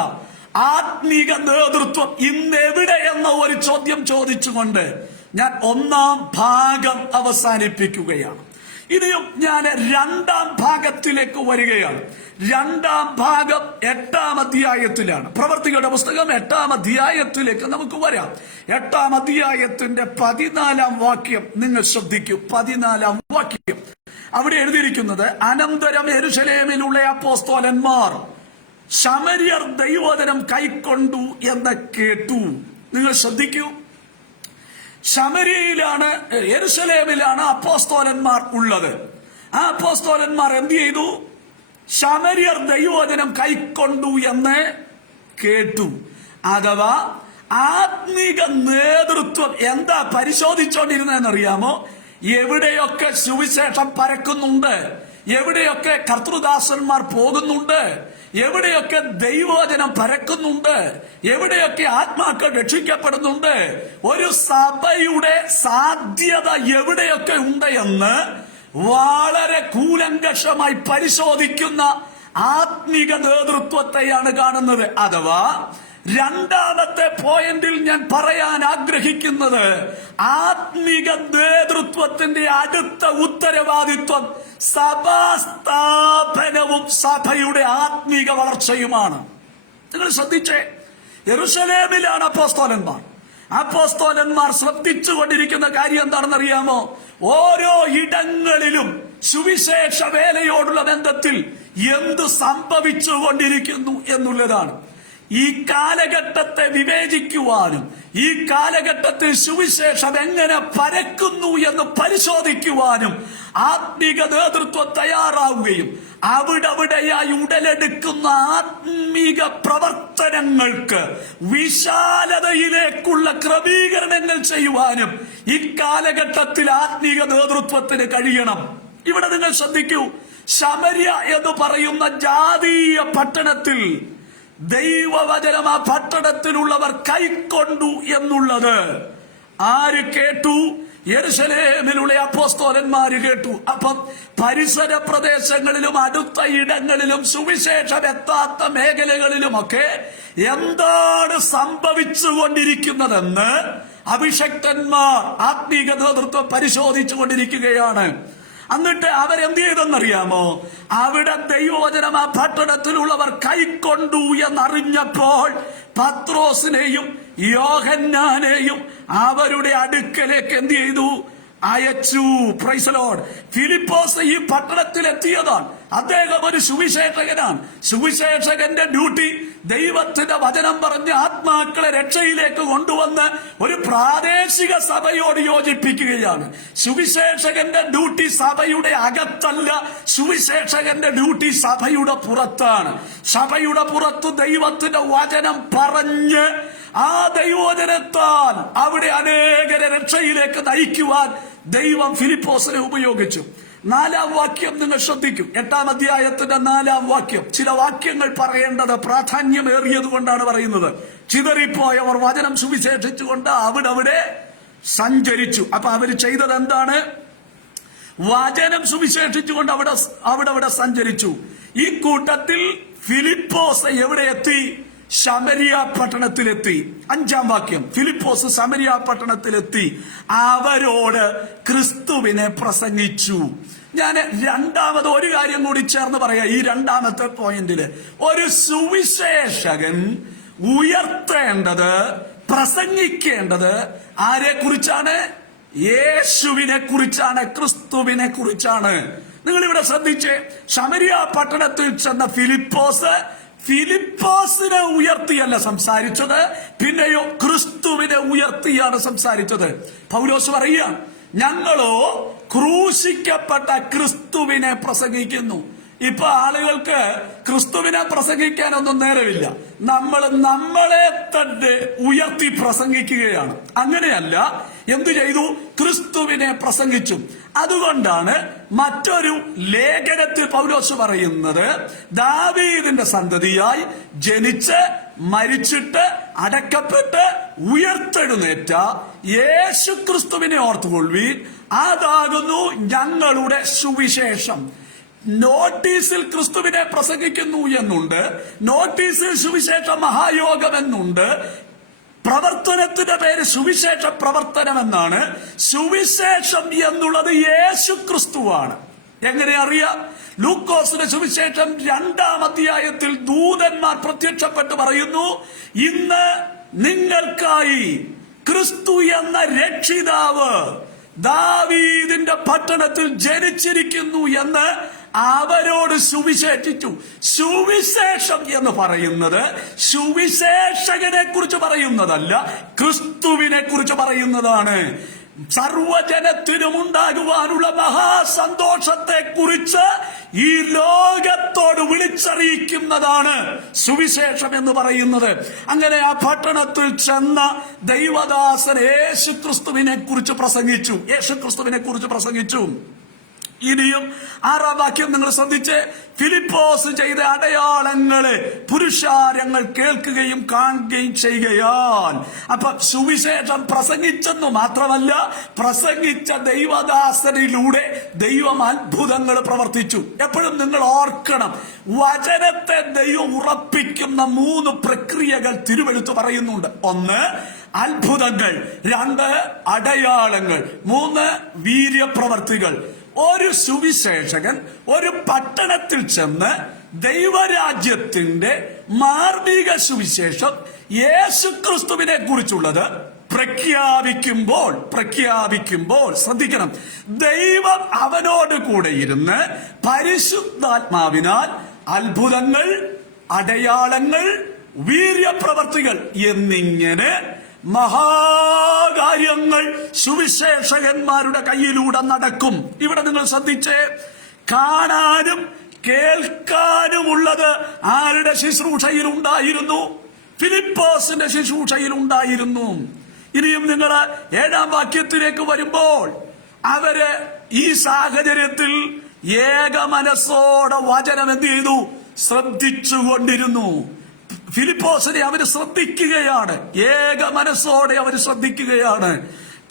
ആത്മീക നേതൃത്വം ഇന്നെവിടെ എന്ന ഒരു ചോദ്യം ചോദിച്ചുകൊണ്ട് ഞാൻ ഒന്നാം ഭാഗം അവസാനിപ്പിക്കുകയാണ്. ഇനിയും ഞാൻ രണ്ടാം ഭാഗത്തിലേക്ക് വരികയാണ്. രണ്ടാം ഭാഗം 8-ാം അധ്യായത്തിലാണ്. പ്രവർത്തികളുടെ പുസ്തകം 8-ാം അധ്യായത്തിലേക്ക് നമുക്ക് വരാം. 8-ാം അധ്യായത്തിന്റെ 14-ാം വാക്യം നിങ്ങൾ ശ്രദ്ധിക്കൂ. 14-ാം വാക്യം അവിടെ എഴുതിയിരിക്കുന്നത്, അനന്തരം യെരൂശലേമിലുള്ള അപ്പോസ്തലന്മാർ ശമര്യർ ദൈവവചനം കൈക്കൊണ്ടു എന്ന് കേട്ടു. നിങ്ങൾ ശ്രദ്ധിക്കൂ. ശമര്യയിലാണ്, യെരൂശലേമിലാണ് അപ്പോസ്തലന്മാർ ഉള്ളത്. ആ അപ്പോസ്തലന്മാർ എന്ത് ചെയ്തു? ശമര്യർ ദൈവവചനം കൈക്കൊണ്ടു എന്ന് കേട്ടു. അഥവാ ആത്മീക നേതൃത്വം എന്താ പരിശോധിച്ചോണ്ടിരുന്നതെന്നറിയാമോ? എവിടെയൊക്കെ സുവിശേഷം പരക്കുന്നുണ്ട്, എവിടെയൊക്കെ കർത്തൃദാസന്മാർ പോകുന്നുണ്ട്, എവിടെയൊക്കെ ദൈവവചനം പരക്കുന്നുണ്ട്, എവിടെയൊക്കെ ആത്മാക്കൾ രക്ഷിക്കപ്പെടുന്നുണ്ട്, ഒരു സഭയുടെ സാധ്യത എവിടെയൊക്കെ ഉണ്ട് എന്ന് വളരെ കൂലങ്കഷമായി പരിശോധിക്കുന്ന ആത്മീക നേതൃത്വത്തെയാണ് കാണുന്നത്. അഥവാ രണ്ടാമത്തെ പോയിന്റിൽ ഞാൻ പറയാൻ ആഗ്രഹിക്കുന്നത്, ആത്മീക നേതൃത്വത്തിന്റെ അടുത്ത ഉത്തരവാദിത്വം സഭാസ്ഥാപനവും സഭയുടെ ആത്മീക വളർച്ചയുമാണ്. നിങ്ങൾ ശ്രദ്ധിച്ചേ, യെരൂശലേമിലാണ് അപ്പോസ്തലന്മാർ ശ്രദ്ധിച്ചുകൊണ്ടിരിക്കുന്ന കാര്യം എന്താണെന്നറിയാമോ? ഓരോ ഇടങ്ങളിലും സുവിശേഷ വേലയോടുള്ള ബന്ധത്തിൽ എന്ത് സംഭവിച്ചുകൊണ്ടിരിക്കുന്നു എന്നുള്ളതാണ്. ഈ കാലഘട്ടത്തെ വിവേചിക്കുവാനും ഈ കാലഘട്ടത്തിൽ സുവിശേഷം എങ്ങനെ പരക്കുന്നു എന്ന് പരിശോധിക്കുവാനും ആത്മീക നേതൃത്വം തയ്യാറാവുകയും അവിടെയായി ഉടലെടുക്കുന്ന ആത്മീക പ്രവർത്തനങ്ങൾക്ക് വിശാലതയിലേക്കുള്ള ക്രമീകരണങ്ങൾ ചെയ്യുവാനും ഇക്കാലഘട്ടത്തിൽ ആത്മീക നേതൃത്വത്തിന് കഴിയണം. ഇവിടെ നിങ്ങൾ ശ്രദ്ധിക്കൂ, ശമര്യ എന്ന് പറയുന്ന ജാതീയ പട്ടണത്തിൽ ദൈവവചനം ആ പട്ടണത്തിലുള്ളവർ കൈക്കൊണ്ടു എന്നുള്ളത് ആര് കേട്ടു? യെരൂശലേമിലുള്ള അപ്പോസ്തലന്മാര് കേട്ടു. അപ്പം പരിസര പ്രദേശങ്ങളിലും അടുത്ത ഇടങ്ങളിലും സുവിശേഷം എത്താത്ത മേഖലകളിലുമൊക്കെ എന്താണ് സംഭവിച്ചുകൊണ്ടിരിക്കുന്നതെന്ന് അഭിഷക്തന്മാർ ആത്മീക നേതൃത്വം പരിശോധിച്ചു കൊണ്ടിരിക്കുകയാണ്. എന്നിട്ട് അവരെന്ത് ചെയ്തെന്നറിയാമോ? അവിടെ ദൈവവചനം ആ പട്ടണത്തിലുള്ളവർ കൈക്കൊണ്ടു എന്നറിഞ്ഞപ്പോൾ പത്രോസിനെയും യോഹന്നാനെയും അവരുടെ അടുക്കലേക്ക് എന്ത് ചെയ്തു? അയച്ചു. Price the Lord. ഫിലിപ്പോസ് ഈ പട്ടണത്തിൽ എത്തിയതാണ്. അദ്ദേഹം ഒരു സുവിശേഷകനാണ്. സുവിശേഷകന്റെ ഡ്യൂട്ടി ദൈവത്തിന്റെ വചനം പറഞ്ഞ് ആത്മാക്കളെ രക്ഷയിലേക്ക് കൊണ്ടുവന്ന് ഒരു പ്രാദേശിക സഭയോട് യോജിപ്പിക്കുകയാണ്. സുവിശേഷകന്റെ ഡ്യൂട്ടി സഭയുടെ അകത്തല്ല, സുവിശേഷകന്റെ ഡ്യൂട്ടി സഭയുടെ പുറത്താണ്. സഭയുടെ പുറത്ത് ദൈവത്തിന്റെ വചനം പറഞ്ഞ് ആ ദൈവവചനത്താൽ അവിടെ അനേകരെ രക്ഷയിലേക്ക് നയിക്കുവാൻ ദൈവം ഫിലിപ്പോസിനെ ഉപയോഗിച്ചു. 4-ാം വാക്യം നിങ്ങൾ ശ്രദ്ധിക്കും. 8-ാം അധ്യായത്തിന്റെ 4-ാം വാക്യം. ചില വാക്യങ്ങൾ പറയേണ്ടത് പ്രാധാന്യമേറിയത് കൊണ്ടാണ് പറയുന്നത്. ചിതറിപ്പോയവർ വചനം സുവിശേഷിച്ചുകൊണ്ട് അവിടെ സഞ്ചരിച്ചു. അപ്പൊ അവര് ചെയ്തത് എന്താണ്? വചനം സുവിശേഷിച്ചുകൊണ്ട് അവിടെ സഞ്ചരിച്ചു. ഈ കൂട്ടത്തിൽ ഫിലിപ്പോസ് എവിടെ എത്തി? ശമരിയ പട്ടണത്തിലെത്തി. 5-ാം വാക്യം. ഫിലിപ്പോസ് ശമരിയ പട്ടണത്തിലെത്തി അവരോട് ക്രിസ്തുവിനെ പ്രസംഗിച്ചു. ഞാൻ രണ്ടാമത് ഒരു കാര്യം കൂടി ചേർന്ന് പറയാം. ഈ രണ്ടാമത്തെ പോയിന്റില് ഒരു സുവിശേഷകൻ ഉയർത്തേണ്ടത്, പ്രസംഗിക്കേണ്ടത് ആരെ കുറിച്ചാണ്? യേശുവിനെ കുറിച്ചാണ്, ക്രിസ്തുവിനെ കുറിച്ചാണ്. നിങ്ങൾ ഇവിടെ ശ്രദ്ധിച്ചേ. ശമരിയ പട്ടണത്തിൽ ചെന്ന ഫിലിപ്പോസിനെ ഉയർത്തിയല്ല സംസാരിച്ചത്, പിന്നെയോ ക്രിസ്തുവിനെ ഉയർത്തിയാണ് സംസാരിച്ചത്. പൗലോസ് പറയുക, ഞങ്ങളോ ക്രൂശിക്കപ്പെട്ട ക്രിസ്തുവിനെ പ്രസംഗിക്കുന്നു. ഇപ്പൊ ആളുകൾക്ക് ക്രിസ്തുവിനെ പ്രസംഗിക്കാനൊന്നും നേരമില്ല. നമ്മളെ തന്നെ ഉയർത്തി പ്രസംഗിക്കുകയാണ്. അങ്ങനെയല്ല, എന്തു ചെയ്തു? ക്രിസ്തുവിനെ പ്രസംഗിച്ചു. അതുകൊണ്ടാണ് മറ്റൊരു ലേഖനത്തിൽ പൗലോസ് പറയുന്നത്, ദാവീദിന്റെ സന്തതിയായി ജനിച്ച് മരിച്ചിട്ട് അടക്കപ്പെട്ട് ഉയർത്തെഴുന്നേറ്റ യേശു ക്രിസ്തുവിനെ ഓർത്തുകൊള്ളുവീൻ, അതാകുന്നു ഞങ്ങളുടെ സുവിശേഷം. നോട്ടീസിൽ ക്രിസ്തുവിനെ പ്രസംഗിക്കുന്നു എന്നുണ്ട്, നോട്ടീസിൽ സുവിശേഷ മഹായോഗം എന്നുണ്ട്, പ്രവർത്തനത്തിന്റെ പേര് സുവിശേഷ പ്രവർത്തനം എന്നാണ്. സുവിശേഷം എന്നുള്ളത് യേശു ക്രിസ്തുവാണ്. എങ്ങനെ അറിയാം? ലൂക്കോസിന്റെ സുവിശേഷം 2-ാം അധ്യായത്തിൽ ദൂതന്മാർ പ്രത്യക്ഷപ്പെട്ട് പറയുന്നു, ഇന്ന് നിങ്ങൾക്കായി ക്രിസ്തു എന്ന രക്ഷിതാവ് ദാവീദിന്റെ പട്ടണത്തിൽ ജനിച്ചിരിക്കുന്നു എന്ന് അവരോട് സുവിശേഷിച്ചു. സുവിശേഷം എന്ന് പറയുന്നത് സുവിശേഷകനെ കുറിച്ച് പറയുന്നതല്ല, ക്രിസ്തുവിനെ കുറിച്ച് പറയുന്നതാണ്. സർവജനത്തിനും ഉണ്ടാകുവാനുള്ള മഹാസന്തോഷത്തെ കുറിച്ച് ഈ ലോകത്തോട് വിളിച്ചറിയിക്കുന്നതാണ് സുവിശേഷം എന്ന് പറയുന്നത്. അങ്ങനെ ആ പട്ടണത്തിൽ ചെന്ന ദൈവദാസൻ യേശുക്രിസ്തുവിനെ കുറിച്ച് പ്രസംഗിച്ചു. ഇനിയും 6-ാം വാക്യം നിങ്ങൾ ശ്രദ്ധിച്ച്. ഫിലിപ്പോസ് ചെയ്ത അടയാളങ്ങളെ പുരുഷാരങ്ങൾ കേൾക്കുകയും കാണുകയും ചെയ്യുകയാൽ. അപ്പൊ സുവിശേഷം പ്രസംഗിച്ചെന്നു മാത്രമല്ല, പ്രസംഗിച്ച ദൈവദാസനിലൂടെ ദൈവം അത്ഭുതങ്ങൾ പ്രവർത്തിച്ചു. എപ്പോഴും നിങ്ങൾ ഓർക്കണം, വചനത്തെ ദൈവം ഉറപ്പിക്കുന്ന 3 പ്രക്രിയകൾ തിരുവെഴുത്ത് പറയുന്നുണ്ട്. 1 അത്ഭുതങ്ങൾ, 2 അടയാളങ്ങൾ, 3 വീര്യപ്രവർത്തികൾ. ഒരു സുവിശേഷകൻ ഒരു പട്ടണത്തിൽ ചെന്ന് ദൈവരാജ്യത്തിന്റെ മാർമിക സുവിശേഷം യേശുക്രിസ്തുവിനെ കുറിച്ചുള്ളത് പ്രഖ്യാപിക്കുമ്പോൾ ശ്രദ്ധിക്കണം, ദൈവം അവനോട് കൂടെ ഇരുന്ന് പരിശുദ്ധാത്മാവിനാൽ അത്ഭുതങ്ങൾ, അടയാളങ്ങൾ, വീര്യപ്രവർത്തികൾ എന്നിങ്ങനെ മഹാകാര്യങ്ങൾ സുവിശേഷകന്മാരുടെ കയ്യിലൂടെ നടക്കും. ഇവിടെ നിങ്ങൾ ശ്രദ്ധിച്ചേ, കാണാനും കേൾക്കാനുമുള്ളത് ആരുടെ ശുശ്രൂഷയിൽ ഉണ്ടായിരുന്നു? ഫിലിപ്പോസിന്റെ ശുശ്രൂഷയിൽ ഉണ്ടായിരുന്നു. ഇനിയും നിങ്ങൾ 7-ാം വാക്യത്തിലേക്ക് വരുമ്പോൾ അവര് ഈ സാഹചര്യത്തിൽ ഏകമനസ്സോടെ വചനം എന്ത് ചെയ്തു? ശ്രദ്ധിച്ചുകൊണ്ടിരുന്നു. ഫിലിപ്പോസിനെ അവർ ശ്രദ്ധിക്കുകയാണ്, ഏക മനസ്സോടെ അവർ ശ്രദ്ധിക്കുകയാണ്.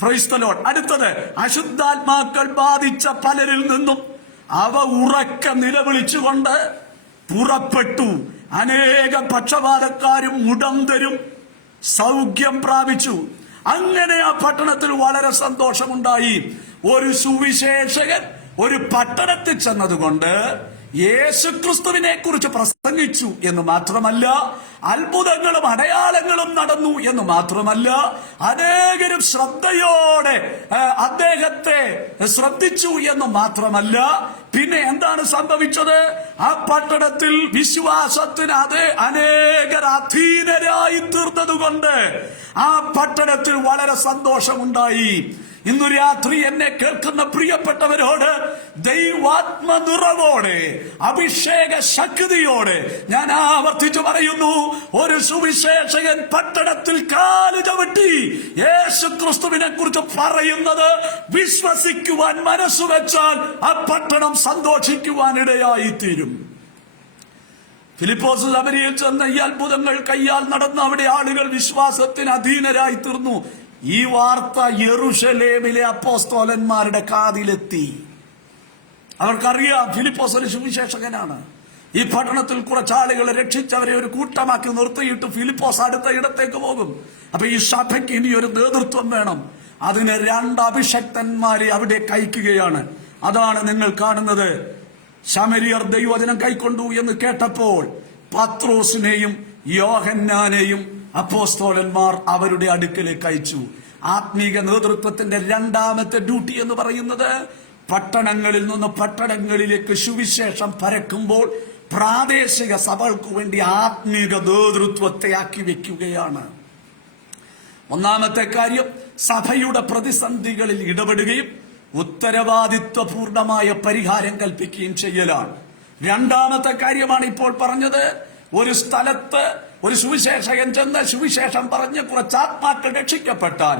Praise the Lord. അടുത്തത്, അശുദ്ധാത്മാക്കൾ ബാധിച്ച പലരിൽ നിന്നും അവ ഉറക്ക നിലവിളിച്ചുകൊണ്ട് പുറപ്പെട്ടു. അനേകം പക്ഷപാതക്കാരും മുടന്തരും സൗഖ്യം പ്രാപിച്ചു. അങ്ങനെ ആ പട്ടണത്തിൽ വളരെ സന്തോഷമുണ്ടായി. ഒരു സുവിശേഷകൻ ഒരു പട്ടണത്തിൽ ചെന്നതുകൊണ്ട് യേശുക്രിസ്തുവിനെ കുറിച്ച് പ്രസംഗിച്ചു എന്ന് മാത്രമല്ല, അത്ഭുതങ്ങളും അടയാളങ്ങളും നടന്നു എന്ന് മാത്രമല്ല, അനേകരും ശ്രദ്ധയോടെ അദ്ദേഹത്തെ ശ്രദ്ധിച്ചു എന്ന് മാത്രമല്ല, പിന്നെ എന്താണ് സംഭവിച്ചത്? ആ പട്ടണത്തിൽ വിശ്വാസത്തിന് അനേകർ അധീനരായി തീർന്നതുകൊണ്ട് ആ പട്ടണത്തിൽ വളരെ സന്തോഷമുണ്ടായി. ഇന്നു രാത്രി എന്നെ കേൾക്കുന്ന പ്രിയപ്പെട്ടവരോട് ദൈവാത്മ നിറവോടെ അഭിഷേക ശക്തിയോടെ ഞാൻ ആവർത്തിച്ചു പറയുന്നു, ഒരു സുവിശേഷകൻ പട്ടണത്തിൽ കാല് ചവിട്ടി യേശുക്രിസ്തുവിനെ കുറിച്ച് പറയുന്നത് വിശ്വസിക്കുവാൻ മനസ്സുവെച്ചാൽ ആ പട്ടണം സന്തോഷിക്കുവാൻ ഇടയായിത്തീരും. ഫിലിപ്പോസ് ശമരിയിൽ ചെന്ന ഈ അത്ഭുതങ്ങൾ കയ്യാൽ നടന്ന അവിടെ ആളുകൾ വിശ്വാസത്തിന് അധീനരായി തീർന്നു. ഈ വാർത്ത യെരൂശലേമിലെ അപ്പോസ്തലന്മാരുടെ കാതിലെത്തി. അവർക്കറിയാം ഫിലിപ്പോസ് ഒരു സുവിശേഷകനാണ്. ഈ പട്ടണത്തിൽ കുറച്ചാളുകളെ രക്ഷിച്ചവരെ ഒരു കൂട്ടമാക്കി നിർത്തിയിട്ട് ഫിലിപ്പോസ് അടുത്ത ഇടത്തേക്ക് പോകും. അപ്പൊ ഈ സഭയ്ക്ക് ഇനി ഒരു നേതൃത്വം വേണം. അതിന് 2 അഭിഷക്തന്മാരെ അവിടെ കയക്കുകയാണ്. അതാണ് നിങ്ങൾ കാണുന്നത്. ശമരിയർ ദൈവവചനം കൈക്കൊണ്ടു എന്ന് കേട്ടപ്പോൾ പത്രോസിനെയും യോഹന്നാനെയും അപ്പോസ്തലന്മാർ അവരുടെ അടുക്കലേക്ക് അയച്ചു. ആത്മീക നേതൃത്വത്തിന്റെ 2ാമത്തെ ഡ്യൂട്ടി എന്ന് പറയുന്നത് പട്ടണങ്ങളിൽ നിന്ന് പട്ടണങ്ങളിലേക്ക് സുവിശേഷം പരക്കുമ്പോൾ പ്രാദേശിക സഭകൾക്ക് വേണ്ടി ആത്മീക നേതൃത്വത്തെ ആക്കി വെക്കുകയാണ്. 1ാമത്തെ കാര്യം സഭയുടെ പ്രതിസന്ധികളിൽ ഇടപെടുകയും ഉത്തരവാദിത്വപൂർണമായ പരിഹാരം കൽപ്പിക്കുകയും ചെയ്യലാണ്. 2ാമത്തെ കാര്യമാണ് ഇപ്പോൾ പറഞ്ഞത്. ഒരു സ്ഥലത്ത് ഒരു സുവിശേഷകൻ ചെന്ന് സുവിശേഷം പറഞ്ഞ് കുറച്ച് ആത്മാക്കൾ രക്ഷിക്കപ്പെട്ടാൽ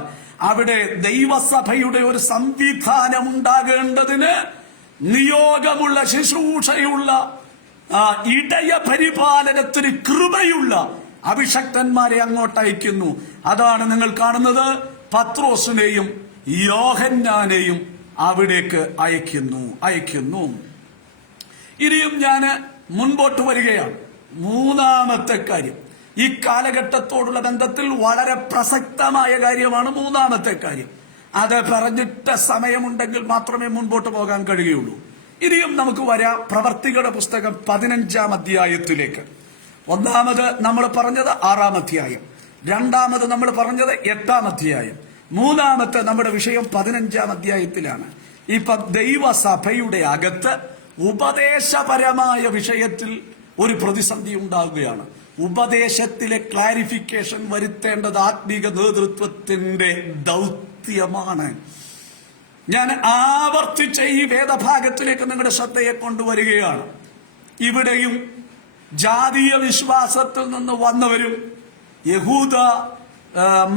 അവിടെ ദൈവസഭയുടെ ഒരു സംവിധാനം ഉണ്ടാകേണ്ടതിന് നിയോഗമുള്ള ശുശ്രൂഷയുള്ള ഇടയ പരിപാലനത്തിന് കൃപയുള്ള അഭിഷക്തന്മാരെ അങ്ങോട്ട് അയക്കുന്നു. അതാണ് നിങ്ങൾ കാണുന്നത്. പത്രോസിനെയും യോഹന്നാനെയും അവിടേക്ക് അയക്കുന്നു. ഇനിയും ഞാൻ മുൻപോട്ട് വരികയാണ്. 3ാമത്തെ കാര്യം ഈ കാലഘട്ടത്തോടുള്ള ബന്ധത്തിൽ വളരെ പ്രസക്തമായ കാര്യമാണ്. 3ാമത്തെ കാര്യം അത് പറഞ്ഞിട്ട സമയമുണ്ടെങ്കിൽ മാത്രമേ മുൻപോട്ട് പോകാൻ കഴിയുള്ളൂ. ഇനിയും നമുക്ക് വരാം പ്രവർത്തികളുടെ പുസ്തകം 15ാം അധ്യായത്തിലേക്ക്. 1ാമത് നമ്മൾ പറഞ്ഞത് 6ാം അധ്യായം, 2ാമത് നമ്മൾ പറഞ്ഞത് 8ാം അധ്യായം, 3ാമത്തെ നമ്മുടെ വിഷയം 15ാം അധ്യായത്തിലാണ്. ഇപ്പൊ ദൈവസഭയുടെ അകത്ത് ഉപദേശപരമായ വിഷയത്തിൽ ഒരു പ്രതിസന്ധി ഉണ്ടാകുകയാണ്. ഉപദേശത്തിലെ ക്ലാരിഫിക്കേഷൻ വരുത്തേണ്ടത് ആത്മീക നേതൃത്വത്തിന്റെ ദൗത്യമാണ്. ഞാൻ ആവർത്തിച്ച ഈ വേദഭാഗത്തിലേക്ക് നിങ്ങളുടെ ശ്രദ്ധയെ കൊണ്ടുവരികയാണ്. ഇവിടെയും ജാതീയ വിശ്വാസത്തിൽ നിന്ന് വന്നവരും യഹൂദ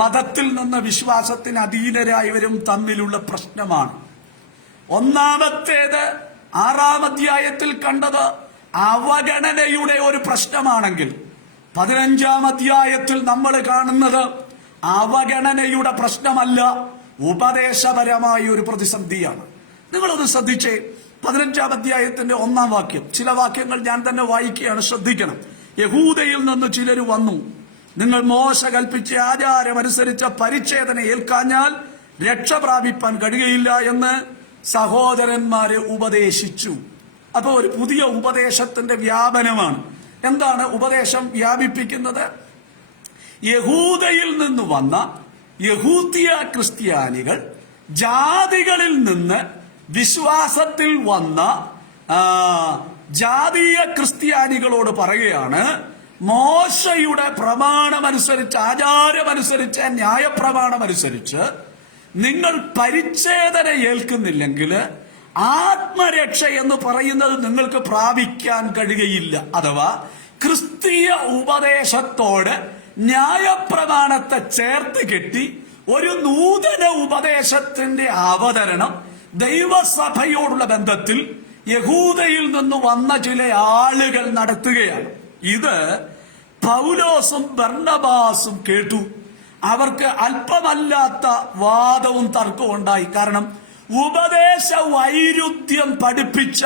മതത്തിൽ നിന്ന് വിശ്വാസത്തിന് അധീനരായവരും തമ്മിലുള്ള പ്രശ്നമാണ്. 1ാമത്തേത് 6ാം അധ്യായത്തിൽ കണ്ടത് അവഗണനയുടെ ഒരു പ്രശ്നമാണെങ്കിൽ 15ാം അധ്യായത്തിൽ നമ്മൾ കാണുന്നത് അവഗണനയുടെ പ്രശ്നമല്ല, ഉപദേശപരമായ ഒരു പ്രതിസന്ധിയാണ്. നിങ്ങളൊന്ന് ശ്രദ്ധിച്ചേ. 15ാം അധ്യായത്തിന്റെ 1ാം വാക്യം, ചില വാക്യങ്ങൾ ഞാൻ തന്നെ വായിക്കുകയാണ്, ശ്രദ്ധിക്കണം. യഹൂദയിൽ നിന്ന് ചിലർ വന്നു, നിങ്ങൾ മോശ കൽപ്പിച്ച ആചാരമനുസരിച്ച പരിച്ഛേദന ഏൽക്കാഞ്ഞാൽ രക്ഷ പ്രാപിപ്പാൻ കഴിയുകയില്ല എന്ന് സഹോദരന്മാരെ ഉപദേശിച്ചു. അപ്പൊ ഒരു പുതിയ ഉപദേശത്തിന്റെ വ്യാപനമാണ്. എന്താണ് ഉപദേശം വ്യാപിപ്പിക്കുന്നത്? യഹൂദയിൽ നിന്ന് വന്ന യഹൂദിയ ക്രിസ്ത്യാനികൾ ജാതികളിൽ നിന്ന് വിശ്വാസത്തിൽ വന്ന ജാതീയ ക്രിസ്ത്യാനികളോട് പറയുകയാണ്, മോശയുടെ പ്രമാണമനുസരിച്ച്, ആചാരമനുസരിച്ച്, ന്യായപ്രമാണമനുസരിച്ച് നിങ്ങൾ പരിച്ഛേദന ഏൽക്കുന്നില്ലെങ്കിൽ ആത്മരക്ഷ എന്ന് പറയുന്നത് നിങ്ങൾക്ക് പ്രാപിക്കാൻ കഴിയുകയില്ല. അഥവാ ക്രിസ്തീയ ഉപദേശത്തോട് ന്യായപ്രമാണത്തെ ചേർത്ത് കെട്ടി ഒരു നൂതന ഉപദേശത്തിന്റെ അവതരണം ദൈവസഭയോടുള്ള ബന്ധത്തിൽ യഹൂദയിൽ നിന്ന് വന്ന ചില ആളുകൾ നടത്തുകയാണ്. ഇത് പൗലോസും ബർന്നബാസും കേട്ടു. അവർക്ക് അല്പമല്ലാത്ത വാദവും തർക്കവും ഉണ്ടായി. കാരണം ഉപദേശ വൈരുദ്ധ്യം പഠിപ്പിച്ച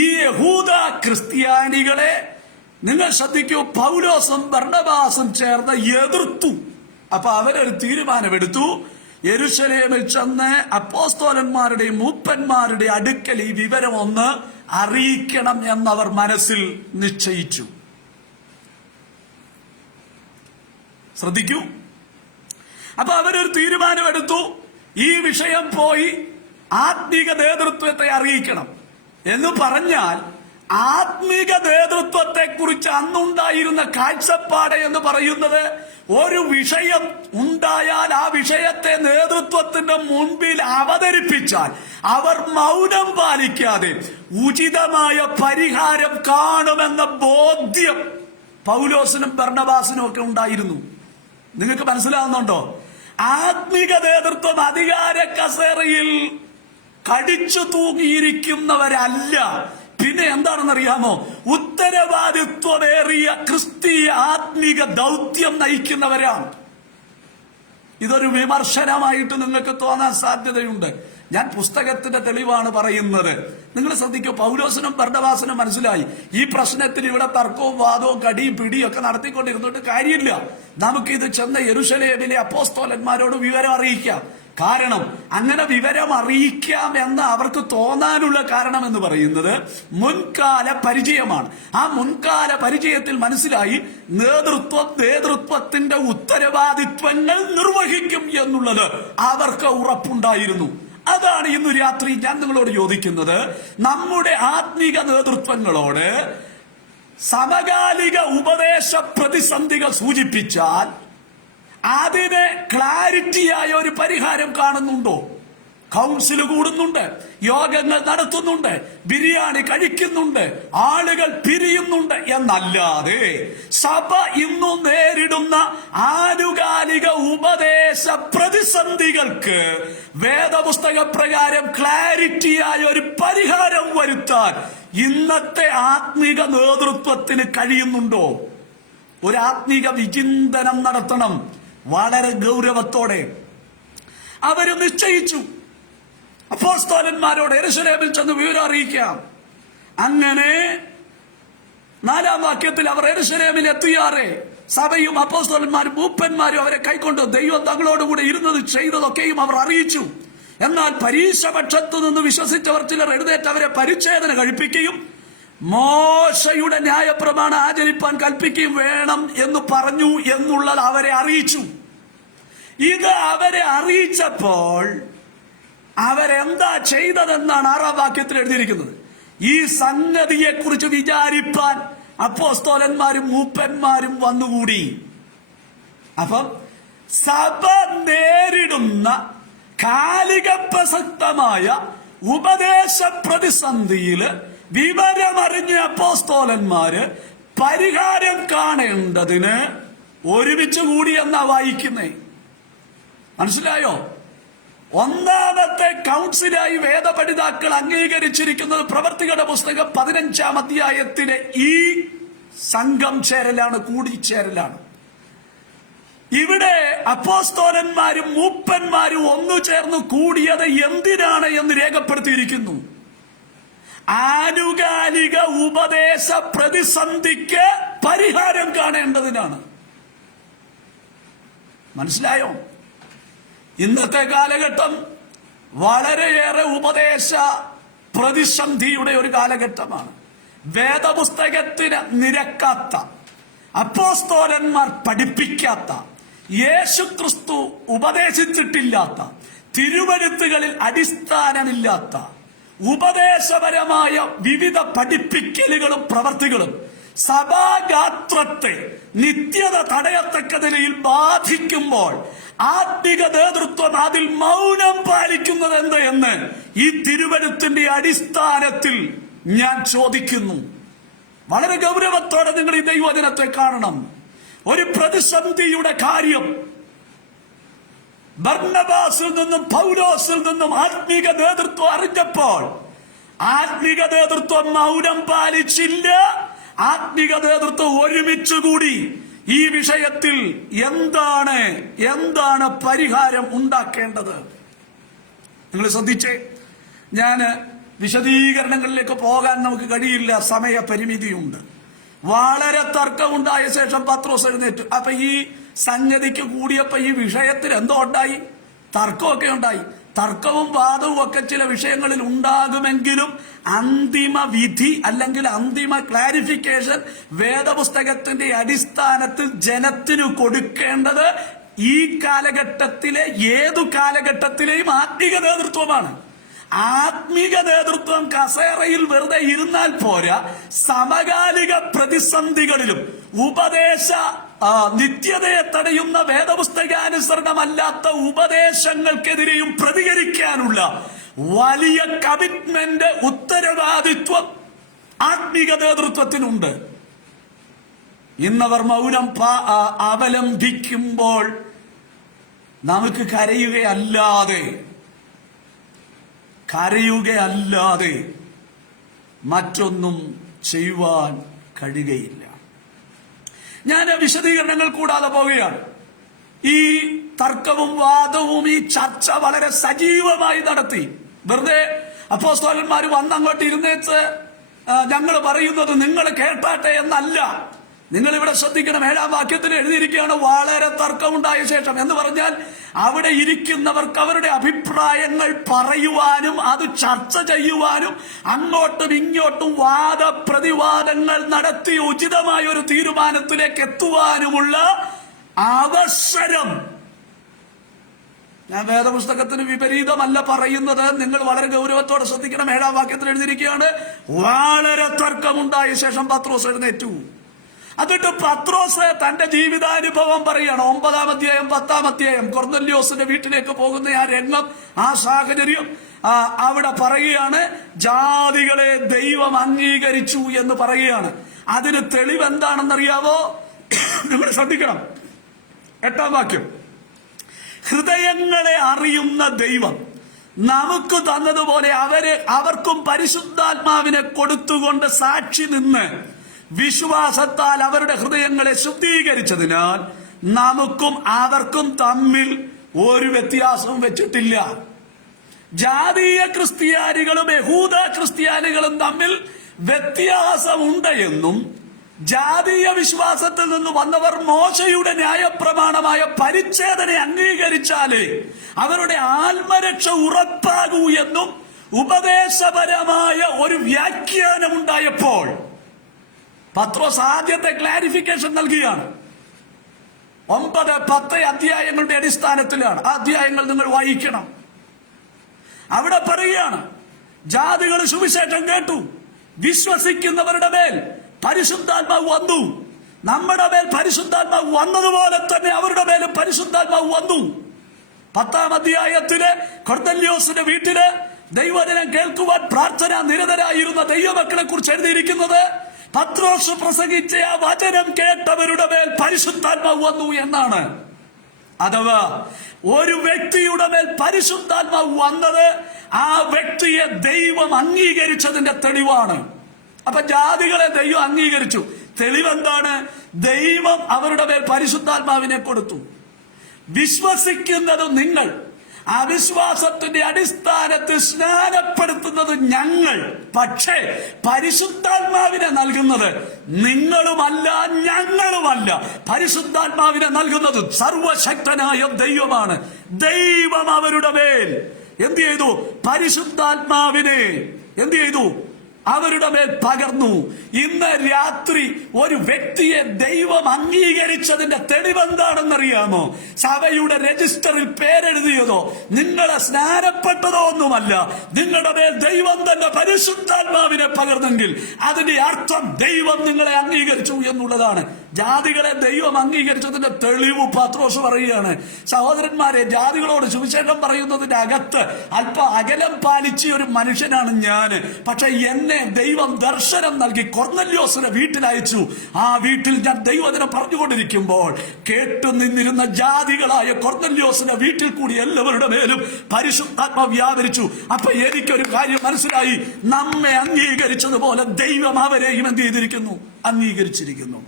ഈ യഹൂദ ക്രിസ്ത്യാനികളെ നിങ്ങൾ ശ്രദ്ധിക്കൂ, പൗലോസും ബർന്നബാസും ചേർന്ന് എതിർത്തു. അപ്പൊ അവരൊരു തീരുമാനമെടുത്തു. യെരൂശലേമിൽ ചെന്ന് അപ്പോസ്തലന്മാരുടെയും മൂപ്പന്മാരുടെ അടുക്കൽ ഈ വിവരം ഒന്ന് അറിയിക്കണം എന്നവർ മനസ്സിൽ നിശ്ചയിച്ചു. ശ്രദ്ധിക്കൂ. അപ്പൊ അവരൊരു തീരുമാനമെടുത്തു, ഈ വിഷയം പോയി ആത്മീക നേതൃത്വത്തെ അറിയിക്കണം എന്ന് പറഞ്ഞാൽ, ആത്മീക നേതൃത്വത്തെ കുറിച്ച് അന്നുണ്ടായിരുന്ന കാഴ്ചപ്പാട് എന്ന് പറയുന്നത്, ഒരു വിഷയം ഉണ്ടായാൽ ആ വിഷയത്തെ നേതൃത്വത്തിന്റെ മുൻപിൽ അവതരിപ്പിച്ചാൽ അവർ മൗനം പാലിക്കാതെ ഉചിതമായ പരിഹാരം കാണുമെന്ന ബോധ്യം പൗലോസിനും ബർണബാസിനും ഒക്കെ ഉണ്ടായിരുന്നു. നിങ്ങൾക്ക് മനസ്സിലാവുന്നുണ്ടോ? ആത്മീക നേതൃത്വം അധികാര കസേരയിൽ കടിച്ചു തൂങ്ങിയിരിക്കുന്നവരല്ല. പിന്നെ എന്താണെന്നറിയാമോ? ഉത്തരവാദിത്വമേറിയ ക്രിസ്തീയ ആത്മീക ദൗത്യം നയിക്കുന്നവരാണ്. ഇതൊരു വിമർശനമായിട്ട് നിങ്ങൾക്ക് തോന്നാൻ സാധ്യതയുണ്ട്. ഞാൻ പുസ്തകത്തിന്റെ തെളിവാണ് പറയുന്നത്. നിങ്ങൾ ശ്രദ്ധിക്കൂ. പൗലോസിനും ബർണബാസിനും മനസ്സിലായി, ഈ പ്രശ്നത്തിൽ ഇവിടെ തർക്കവും വാദവും കടിയും പിടിയും ഒക്കെ നടത്തിക്കൊണ്ടിരുന്നിട്ട് കാര്യമില്ല. നമുക്കിത് ചെന്ന് യെരുശലേമിലെ അപ്പോസ്തലന്മാരോട് വിവരം അറിയിക്കാം. കാരണം അങ്ങനെ വിവരം അറിയിക്കാം എന്ന് അവർക്ക് തോന്നാനുള്ള കാരണം എന്ന് പറയുന്നത് മുൻകാല പരിചയമാണ്. ആ മുൻകാല പരിചയത്തിൽ മനസ്സിലായി, നേതൃത്വത്തിന്റെ ഉത്തരവാദിത്വങ്ങൾ നിർവഹിക്കും എന്നുള്ളത് അവർക്ക് ഉറപ്പുണ്ടായിരുന്നു. അതാണ് ഇന്ന് രാത്രി ഞാൻ നിങ്ങളോട് ചോദിക്കുന്നത്. നമ്മുടെ ആത്മീക നേതൃത്വങ്ങളോട് സമകാലിക ഉപദേശ പ്രതിസന്ധികൾ സൂചിപ്പിച്ചാൽ അതിന് ക്ലാരിറ്റിയായ ഒരു പരിഹാരം കാണുന്നുണ്ടോ? കൗൺസിൽ കൂടുന്നുണ്ട്, യോഗങ്ങൾ നടത്തുന്നുണ്ട്, ബിരിയാണി കഴിക്കുന്നുണ്ട്, ആളുകൾ പിരിയുന്നുണ്ട് എന്നല്ലാതെ സഭ ഇന്നു നേരിടുന്ന ആനുകാലിക ഉപദേശ പ്രതിസന്ധികൾക്ക് വേദപുസ്തക പ്രകാരം ക്ലാരിറ്റിയായ ഒരു പരിഹാരം വരുത്താൻ ഇന്നത്തെ ആത്മീക നേതൃത്വത്തിന് കഴിയുന്നുണ്ടോ? ഒരു ആത്മീക വിചിന്തനം നടത്തണം വളരെ ഗൗരവത്തോടെ. അവര് നിശ്ചയിച്ചു, അപ്പോസ്തലന്മാരോട് യെരുശലേമിൽ ചെന്ന് വിവരം അറിയിക്കാം. അങ്ങനെ 4-ാം വാക്യത്തിൽ അവർ യെരുശലേമിൽ എത്തിയാറെ സഭയും അപ്പോസ്തലന്മാരും മൂപ്പന്മാരും അവരെ കൈക്കൊണ്ട് ദൈവം തങ്ങളോടുകൂടെ ഇരുന്നത് ചെയ്തതൊക്കെയും അവർ അറിയിച്ചു. എന്നാൽ പരീശപക്ഷത്തു നിന്ന് വിശ്വസിച്ചവർ ചിലർ എഴുന്നേറ്റ് അവരെ പരിച്ഛേദന കഴിപ്പിക്കുകയും മോശയുടെ ന്യായപ്രമാണം ആചരിപ്പാൻ കൽപ്പിക്കുകയും വേണം എന്ന് പറഞ്ഞു എന്നുള്ളത് അവരെ അറിയിച്ചു. ഇത് അവരെ അറിയിച്ചപ്പോൾ അവരെന്താ ചെയ്തതെന്നാണ് 6-ാം വാക്യത്തിൽ എഴുതിയിരിക്കുന്നത്. ഈ സംഗതിയെ കുറിച്ച് വിചാരിപ്പാൻ അപ്പോസ്തലന്മാരും മൂപ്പന്മാരും വന്നുകൂടി. അപ്പം സഭ നേരിടുന്ന കാലിക പ്രസക്തമായ ഉപദേശ പ്രതിസന്ധിയില് വിവരമറിഞ്ഞ അപ്പോസ്തലന്മാര് പരിഹാരം കാണേണ്ടതിന് ഒരുമിച്ച് കൂടി എന്നാ വായിക്കുന്നേ. മനസ്സിലായോ? ഒന്നാമത്തെ കൗൺസിലായി വേദപഠിതാക്കൾ അംഗീകരിച്ചിരിക്കുന്നത് പ്രവർത്തികളുടെ പുസ്തകം 15-ാം അധ്യായത്തിലെ ഈ സംഘം ചേരലാണ്, കൂടിച്ചേരലാണ്. ഇവിടെ അപ്പോസ്തലന്മാരും മൂപ്പന്മാരും ഒന്നു ചേർന്ന് കൂടിയത് എന്തിനാണ് എന്ന് രേഖപ്പെടുത്തിയിരിക്കുന്നു. ആനുകാലിക ഉപദേശ പ്രതിസന്ധിക്ക് പരിഹാരം കാണേണ്ടതിനാണ്. മനസ്സിലായോ? ഇന്നത്തെ കാലഘട്ടം വളരെയേറെ ഉപദേശ പ്രതിസന്ധിയുടെ ഒരു കാലഘട്ടമാണ്. വേദപുസ്തകത്തിന് നിരക്കാത്ത, അപ്പോസ്തലന്മാർ പഠിപ്പിക്കാത്ത, യേശുക്രിസ്തു ഉപദേശിച്ചിട്ടില്ലാത്ത, തിരുവെഴുത്തുകളിൽ അടിസ്ഥാനമില്ലാത്ത ഉപദേശപരമായ വിവിധ പഠിപ്പിക്കലുകളും പ്രവർത്തികളും സഭാഗാത്രത്തെ നിത്യത തടയത്തക്ക നിലയിൽ ബാധിക്കുമ്പോൾ ആത്മിക നേതൃത്വം അതിൽ മൗനം പാലിക്കുന്നത് എന്ത് എന്ന് ഈ തിരുവെഴുത്തിന്റെ അടിസ്ഥാനത്തിൽ ഞാൻ ചോദിക്കുന്നു. വളരെ ഗൗരവത്തോടെ നിങ്ങൾ ഈ ദൈവദിനത്തെ കാണണം. ഒരു പ്രതിസന്ധിയുടെ കാര്യം ബർന്നബാസിൽ നിന്നും പൗലോസിൽ നിന്നും ആത്മീക നേതൃത്വം അറിഞ്ഞപ്പോൾ ആത്മീക നേതൃത്വം മൗനം പാലിച്ചില്ല. ആത്മീക നേതൃത്വം ഒരുമിച്ചുകൂടി ഈ വിഷയത്തിൽ എന്താണ് പരിഹാരം ഉണ്ടാക്കേണ്ടത്. നിങ്ങൾ ശ്രദ്ധിച്ചേ, ഞാൻ വിശദീകരണങ്ങളിലേക്ക് പോകാൻ നമുക്ക് കഴിയില്ല, സമയപരിമിതിയുണ്ട്. വളരെ തർക്കമുണ്ടായ ശേഷം പത്രോസ് എഴുന്നേറ്റു. അപ്പൊ ഈ സംഗതിക്ക് കൂടിയപ്പോ ഈ വിഷയത്തിൽ എന്തോ ഉണ്ടായി? തർക്കമൊക്കെ ഉണ്ടായി. തർക്കവും വാദവും ഒക്കെ ചില വിഷയങ്ങളിൽ ഉണ്ടാകുമെങ്കിലും അന്തിമ വിധി അല്ലെങ്കിൽ അന്തിമ ക്ലാരിഫിക്കേഷൻ വേദപുസ്തകത്തിന്റെ അടിസ്ഥാനത്തിൽ ജനത്തിനു കൊടുക്കേണ്ടത് ഈ കാലഘട്ടത്തിലെ ഏതു കാലഘട്ടത്തിലെയും ആത്മീക നേതൃത്വമാണ്. ആത്മീക നേതൃത്വം കസേരയിൽ വെറുതെ ഇരുന്നാൽ പോരാ, സമകാലിക പ്രതിസന്ധികളിലും ഉപദേശ നിത്യതയെ തടയുന്ന വേദപുസ്തകാനുസരണമല്ലാത്ത ഉപദേശങ്ങൾക്കെതിരെയും പ്രതികരിക്കാനുള്ള വലിയ കമ്മിറ്റ്മെന്റ്, ഉത്തരവാദിത്വം ആത്മീക നേതൃത്വത്തിനുണ്ട്. ഇന്നവർ മൗനം അവലംബിക്കുമ്പോൾ നമുക്ക് കരയുകയല്ലാതെ മറ്റൊന്നും ചെയ്യുവാൻ കഴിയുകയില്ല. ഞാൻ വിശദീകരണങ്ങൾ കൂടാതെ പോവുകയാണ്. ഈ തർക്കവും വാദവും ഈ ചർച്ച വളരെ സജീവമായി നടത്തി. വെറുതെ അപ്പോസ്തലന്മാർ വന്നങ്ങോട്ട് ഇരുന്നേച്ച് ഞങ്ങൾ പറയുന്നത് നിങ്ങൾ കേട്ടാട്ടെ എന്നല്ല. നിങ്ങൾ ഇവിടെ ശ്രദ്ധിക്കണം, 7-ാം വാക്യത്തിൽ എഴുതിയിരിക്കുകയാണ് വളരെ തർക്കമുണ്ടായ ശേഷം എന്ന് പറഞ്ഞാൽ അവിടെ ഇരിക്കുന്നവർക്ക് അവരുടെ അഭിപ്രായങ്ങൾ പറയുവാനും അത് ചർച്ച ചെയ്യുവാനും അങ്ങോട്ടും ഇങ്ങോട്ടും വാദപ്രതിവാദങ്ങൾ നടത്തി ഉചിതമായ ഒരു തീരുമാനത്തിലേക്ക് എത്തുവാനുമുള്ള അവസരം. ഞാൻ വേദപുസ്തകത്തിന് വിപരീതമല്ല പറയുന്നത്, നിങ്ങൾ വളരെ ഗൗരവത്തോടെ ശ്രദ്ധിക്കണം. 7-ാം വാക്യത്തിൽ എഴുതിയിരിക്കുകയാണ് വളരെ തർക്കമുണ്ടായ ശേഷം പത്രോസ് എഴുന്നേറ്റു. എന്നിട്ട് പത്രോസ് തന്റെ ജീവിതാനുഭവം പറയാണ്. 9-ാം അധ്യായം 10-ാം അധ്യായം കൊർന്നല്യോസിന്റെ വീട്ടിലേക്ക് പോകുന്ന ആ രംഗം, ആ സാഹചര്യം അവിടെ പറയുകയാണ്. ജാതികളെ ദൈവം അംഗീകരിച്ചു എന്ന് പറയുകയാണ്. അതിന് തെളിവ് എന്താണെന്നറിയാവോ? നിങ്ങൾ ശ്രദ്ധിക്കണം. 8-ാം വാക്യം, ഹൃദയങ്ങളെ അറിയുന്ന ദൈവം നമുക്ക് തന്നതുപോലെ അവർക്കും പരിശുദ്ധാത്മാവിനെ കൊടുത്തുകൊണ്ട് സാക്ഷി നിന്ന് വിശ്വാസത്താൽ അവരുടെ ഹൃദയങ്ങളെ ശുദ്ധീകരിച്ചതിനാൽ നമുക്കും അവർക്കും തമ്മിൽ ഒരു വ്യത്യാസവും വെച്ചിട്ടില്ല. ജാതീയ ക്രിസ്ത്യാനികളും യഹൂദ ക്രിസ്ത്യാനികളും തമ്മിൽ വ്യത്യാസമുണ്ട് എന്നും ജാതീയ വിശ്വാസത്തിൽ നിന്ന് വന്നവർ മോശയുടെ ന്യായപ്രമാണമായ പരിച്ഛേദന അംഗീകരിച്ചാലേ അവരുടെ ആത്മരക്ഷ ഉറപ്പാകൂ എന്നും ഉപദേശപരമായ ഒരു വ്യാഖ്യാനം ഉണ്ടായപ്പോൾ പത്രോസ് ആദ്യത്തെ ക്ലാരിഫിക്കേഷൻ നൽകുകയാണ്. 9-10 അധ്യായങ്ങളുടെ അടിസ്ഥാനത്തിലാണ്. ആ അധ്യായങ്ങൾ നിങ്ങൾ വായിക്കണം. അവിടെ പറയുകയാണ്, ജാതികൾ സുവിശേഷം കേട്ടു, വിശ്വസിക്കുന്നവരുടെ മേൽ പരിശുദ്ധാത്മാവ് വന്നു. നമ്മുടെ മേൽ പരിശുദ്ധാത്മാവ് വന്നതുപോലെ തന്നെ അവരുടെ മേലും പരിശുദ്ധാത്മാവ് വന്നു. 10-ാം അധ്യായത്തില് കൊർന്നല്യോസിന്റെ വീട്ടില് ദൈവവചനം കേൾക്കുവാൻ പ്രാർത്ഥന നിരതരായിരുന്ന ദൈവമക്കളെ കുറിച്ച് എഴുതിയിരിക്കുന്നത് പത്രോസ് പ്രസംഗിച്ച ആ വചനം കേട്ടവരുടെ മേൽ പരിശുദ്ധാത്മാവ് വന്നു എന്നാണ്. അഥവാ ഒരു വ്യക്തിയുടെ മേൽ പരിശുദ്ധാത്മാവ് വന്നത് ആ വ്യക്തിയെ ദൈവം അംഗീകരിച്ചതിന്റെ തെളിവാണ്. അപ്പൊ ജാതികളെ ദൈവം അംഗീകരിച്ചു. തെളിവെന്താണ്? ദൈവം അവരുടെ മേൽ പരിശുദ്ധാത്മാവിനെ കൊടുത്തു. വിശ്വസിക്കുന്നത് നിങ്ങൾ, അവിശ്വാസത്തിന്റെ അടിസ്ഥാനത്തിൽ സ്നാനപ്പെടുത്തുന്നത് ഞങ്ങൾ. പക്ഷേ പരിശുദ്ധാത്മാവിനെ നൽകുന്നത് നിങ്ങളുമല്ല, ഞങ്ങളുമല്ല. പരിശുദ്ധാത്മാവിനെ നൽകുന്നത് സർവശക്തനായ ദൈവമാണ്. ദൈവം അവരുടെ മേൽ എന്ത് ചെയ്തു? പരിശുദ്ധാത്മാവിനെ എന്ത് ചെയ്തു? അവരുടെ മേൽ പകർന്നു. ഇന്ന് രാത്രി ഒരു വ്യക്തിയെ ദൈവം അംഗീകരിച്ചതിന്റെ തെളിവെന്താണെന്നറിയാമോ? സഭയുടെ രജിസ്റ്ററിൽ പേരെഴുതിയതോ നിങ്ങളെ സ്നാനപ്പെട്ടതോ ഒന്നുമല്ല. നിങ്ങളുടെ മേൽ ദൈവം തന്നെ പരിശുദ്ധാത്മാവിനെ പകർന്നെങ്കിൽ അതിന്റെ അർത്ഥം ദൈവം നിങ്ങളെ അംഗീകരിച്ചു എന്നുള്ളതാണ്. ജാതികളെ ദൈവം അംഗീകരിച്ചതിന്റെ തെളിവ് പത്രോസ് പറയുകയാണ്. സഹോദരന്മാരെ, ജാതികളോട് സുവിശേഷം പറയുന്നതിന്റെ അകത്ത് അല്പ അകലം പാലിച്ച ഒരു മനുഷ്യനാണ് ഞാൻ. പക്ഷെ എന്നെ ദൈവം ദർശനം നൽകി കൊർന്നല്യോസിന്റെ വീട്ടിലയച്ചു. ആ വീട്ടിൽ ഞാൻ ദൈവവചനം പറഞ്ഞുകൊണ്ടിരിക്കുമ്പോൾ കേട്ടു നിന്നിരുന്ന ജാതികളായ കൊർന്നല്യോസിന്റെ വീട്ടിൽ കൂടി എല്ലാവരുടെ മേലും പരിശുദ്ധാത്മാവ് വ്യാപരിച്ചു. അപ്പൊ എനിക്കൊരു കാര്യം മനസ്സിലായി, നമ്മെ അംഗീകരിച്ചതുപോലെ ദൈവം അവരെയും എന്ത് ചെയ്തിരിക്കുന്നു? അംഗീകരിച്ചിരിക്കുന്നു.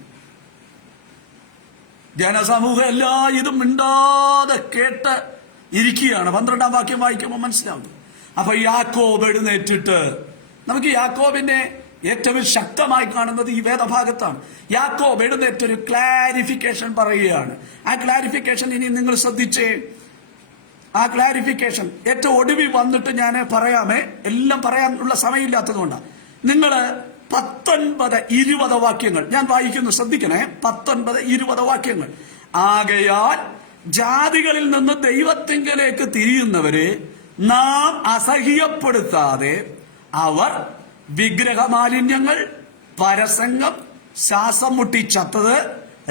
ജനസമൂഹം എല്ലാ ഇതും മിണ്ടാതെ കേട്ട് ഇരിക്കുകയാണ്. 12-ാം വാക്യം വായിക്കുമ്പോൾ മനസ്സിലാവും. അപ്പൊ യാക്കോബ് എഴുന്നേറ്റിട്ട്, നമുക്ക് യാക്കോബിനെ ഏറ്റവും ശക്തമായി കാണുന്നത് ഈ വേദഭാഗത്താണ്. യാക്കോബ് എഴുന്നേറ്റൊരു ക്ലാരിഫിക്കേഷൻ പറയുകയാണ്. ആ ക്ലാരിഫിക്കേഷൻ ഇനി നിങ്ങൾ ശ്രദ്ധിച്ചേ. ആ ക്ലാരിഫിക്കേഷൻ ഏറ്റവും ഒടുവിൽ വന്നിട്ട് ഞാൻ പറയാമേ, എല്ലാം പറയാനുള്ള സമയമില്ലാത്തത് കൊണ്ടാണ്. നിങ്ങൾ 19-20 വാക്യങ്ങൾ ഞാൻ വായിക്കുന്നു, ശ്രദ്ധിക്കണേ. 19-20 വാക്യങ്ങൾ. ആകയാൽ ജാതികളിൽ നിന്ന് ദൈവത്തിങ്കലേക്ക് തിരിയുന്നവരെ നാം അസഹ്യപ്പെടുത്താതെ അവർ വിഗ്രഹമാലിന്യങ്ങൾ, പരസംഗം, ശ്വാസം മുട്ടിച്ചത്തത്,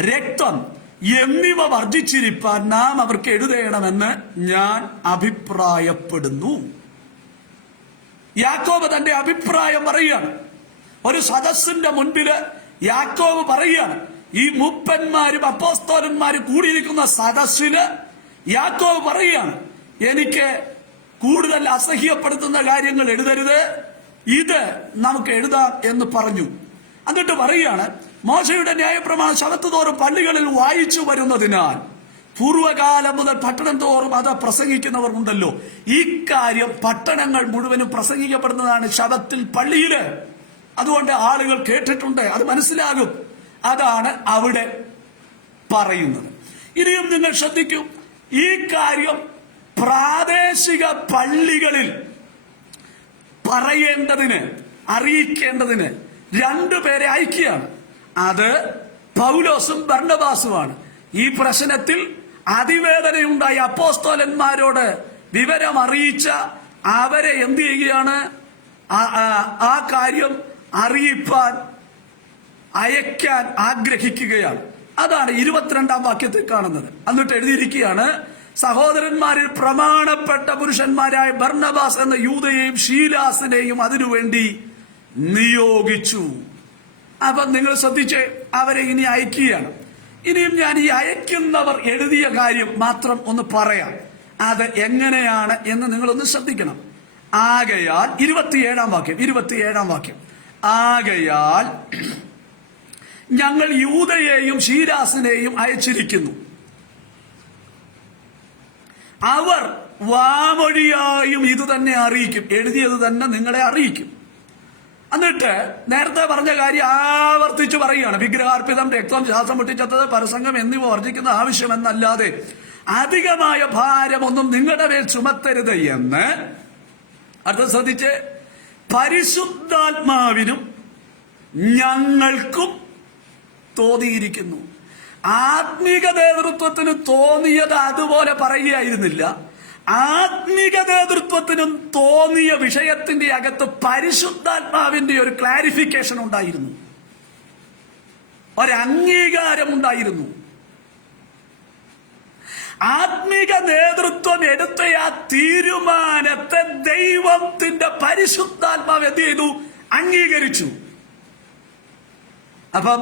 രക്തം എന്നിവ വർജിച്ചിരിപ്പാൻ നാം അവർക്ക് എഴുതണമെന്ന് ഞാൻ അഭിപ്രായപ്പെടുന്നു. യാക്കോബ് തന്റെ അഭിപ്രായം പറയുകയാണ്. ഒരു സദസ്സിന്റെ മുൻപില് യാക്കോബ് പറയുകയാണ്. ഈ മൂപ്പന്മാരും അപ്പോസ്തലന്മാരും കൂടിയിരിക്കുന്ന സദസ്സില് യാക്കോബ് പറയുകയാണ്, എനിക്ക് കൂടുതൽ അസഹ്യപ്പെടുത്തുന്ന കാര്യങ്ങൾ എഴുതരുത്, ഇത് നമുക്ക് എഴുതാം എന്ന് പറഞ്ഞു. എന്നിട്ട് പറയുകയാണ്, മോശയുടെ ന്യായപ്രമാണം ശബത്ത് തോറും പള്ളികളിൽ വായിച്ചു വരുന്നതിനാൽ പൂർവ്വകാലം മുതൽ പട്ടണം തോറും അത് പ്രസംഗിക്കുന്നവർ ഉണ്ടല്ലോ. ഈ കാര്യം പട്ടണങ്ങൾ മുഴുവനും പ്രസംഗിക്കപ്പെടുന്നതാണ് ശബത്തിൽ പള്ളിയില്. അതുകൊണ്ട് ആളുകൾ കേട്ടിട്ടുണ്ട്, അത് മനസ്സിലാകും. അതാണ് അവിടെ പറയുന്നത്. ഇനിയും നിങ്ങൾ ശ്രദ്ധിക്കൂ, ഈ കാര്യം പ്രാദേശിക പള്ളികളിൽ പറയേണ്ടതിന്, അറിയിക്കേണ്ടതിന് 2 പേരെ അയക്കുകയാണ്. അത് പൗലോസും ബർന്നബാസുമാണ്. ഈ പ്രശ്നത്തിൽ അതിവേദനയുണ്ടായ അപ്പോസ്തലന്മാരോട് വിവരം അറിയിച്ച അവരെ എന്ത് ചെയ്യുകയാണ്? ആ കാര്യം അറിയിപ്പാൻ അയക്കാൻ ആഗ്രഹിക്കുകയാണ്. അതാണ് 22-ാം വാക്യത്തിൽ കാണുന്നത്. എന്നിട്ട് എഴുതിയിരിക്കുകയാണ്, സഹോദരന്മാരിൽ പ്രമാണപ്പെട്ട പുരുഷന്മാരായ ബർന്നബാസ് എന്ന യൂദയെയും ശീലാസിനെയും അതിനുവേണ്ടി നിയോഗിച്ചു. അപ്പൊ നിങ്ങൾ ശ്രദ്ധിച്ച്, അവരെ ഇനി അയക്കുകയാണ്. ഇനിയും ഞാൻ ഈ അയക്കുന്നവർ എഴുതിയ കാര്യം മാത്രം ഒന്ന് പറയാം. അത് എങ്ങനെയാണ് എന്ന് നിങ്ങളൊന്ന് ശ്രദ്ധിക്കണം. ആകയാൽ 27-ാം വാക്യം. ആകയാൽ ഞങ്ങൾ യൂദയെയും ശീലാസിനെയും അയച്ചിരിക്കുന്നു. അവർ വാമൊഴിയായും ഇത് തന്നെ അറിയിക്കും. എഴുതിയത് തന്നെ നിങ്ങളെ അറിയിക്കും. എന്നിട്ട് നേരത്തെ പറഞ്ഞ കാര്യം ആവർത്തിച്ച് പറയുകയാണ്. വിഗ്രഹാർപ്പിതം, രക്തം, ശ്വാസം മുട്ടിച്ചത്തത്, പരസംഗം എന്നിവ വർജിക്കുന്ന ആവശ്യമെന്നല്ലാതെ അധികമായ ഭാരമൊന്നും നിങ്ങളുടെ മേൽ ചുമത്തരുത് എന്ന്. അടുത്ത ശ്രദ്ധിച്ച്, പരിശുദ്ധാത്മാവിനും ഞങ്ങൾക്കും തോന്നിയിരിക്കുന്നു. ആത്മീക നേതൃത്വത്തിന് തോന്നിയത് അതുപോലെ പറയുകയായിരുന്നില്ല. ആത്മീക നേതൃത്വത്തിനും തോന്നിയ വിഷയത്തിന്റെ അകത്ത് പരിശുദ്ധാത്മാവിന്റെ ഒരു ക്ലാരിഫിക്കേഷൻ ഉണ്ടായിരുന്നു, ഒരംഗീകാരം ഉണ്ടായിരുന്നു. ആത്മീക നേതൃത്വം എടുത്ത ആ തീരുമാനത്തെ ദൈവത്തിന്റെ പരിശുദ്ധാത്മാവ് എന്ത് ചെയ്തു? അംഗീകരിച്ചു. അപ്പം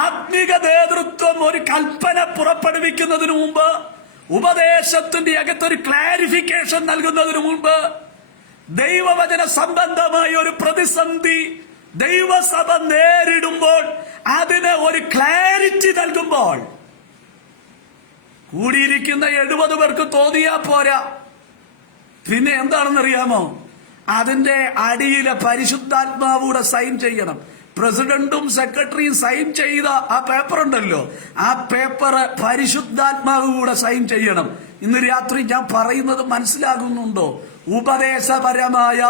ആത്മീക നേതൃത്വം ഒരു കൽപ്പന പുറപ്പെടുവിക്കുന്നതിന് മുമ്പ്, ഉപദേശത്തിന്റെ അകത്തൊരു ക്ലാരിഫിക്കേഷൻ നൽകുന്നതിന് മുമ്പ്, ദൈവവചന സംബന്ധമായ ഒരു പ്രതിസന്ധി ദൈവസഭ നേരിടുമ്പോൾ അതിന് ഒരു ക്ലാരിറ്റി നൽകുമ്പോൾ കൂടിയിരിക്കുന്ന 70 പേർക്ക് തോന്നിയാ പോരാ. പിന്നെ എന്താണെന്നറിയാമോ? അതിന്റെ അടിയിലെ പരിശുദ്ധാത്മാവൂടെ സൈൻ ചെയ്യണം. പ്രസിഡന്റും സെക്രട്ടറിയും സൈൻ ചെയ്ത ആ പേപ്പർ ഉണ്ടല്ലോ, ആ പേപ്പർ പരിശുദ്ധാത്മാവ് കൂടെ സൈൻ ചെയ്യണം. ഇന്ന് രാത്രി ഞാൻ പറയുന്നത് മനസ്സിലാകുന്നുണ്ടോ? ഉപദേശപരമായ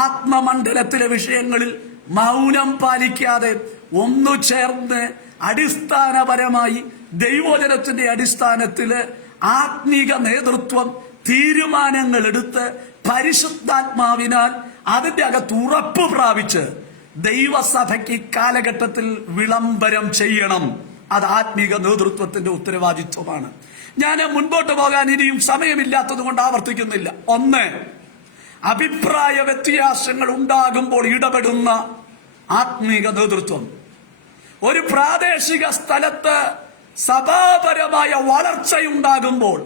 ആത്മമണ്ഡലത്തിലെ വിഷയങ്ങളിൽ മൗനം പാലിക്കാതെ ഒന്നു ചേർന്ന് അടിസ്ഥാനപരമായി ദൈവവചനത്തിന്റെ അടിസ്ഥാനത്തില് ആത്മീക നേതൃത്വം തീരുമാനങ്ങൾ എടുത്ത് പരിശുദ്ധാത്മാവിനാൽ അതിന്റെ അകത്ത് ഉറപ്പ് പ്രാപിച്ച് ദൈവസഭയ്ക്ക് കാലഘട്ടത്തിൽ വിളംബരം ചെയ്യണം. അത് ആത്മീക നേതൃത്വത്തിന്റെ ഉത്തരവാദിത്വമാണ്. ഞാൻ മുൻപോട്ട് പോകാൻ ഇനിയും സമയമില്ലാത്തത് കൊണ്ട് ആവർത്തിക്കുന്നില്ല. 1, അഭിപ്രായ വ്യത്യാസങ്ങൾ ഉണ്ടാകുമ്പോൾ ഇടപെടുന്ന ആത്മീക നേതൃത്വം. ഒരു പ്രാദേശിക സ്ഥലത്ത് സഭാപരമായ വളർച്ചയുണ്ടാകുമ്പോൾ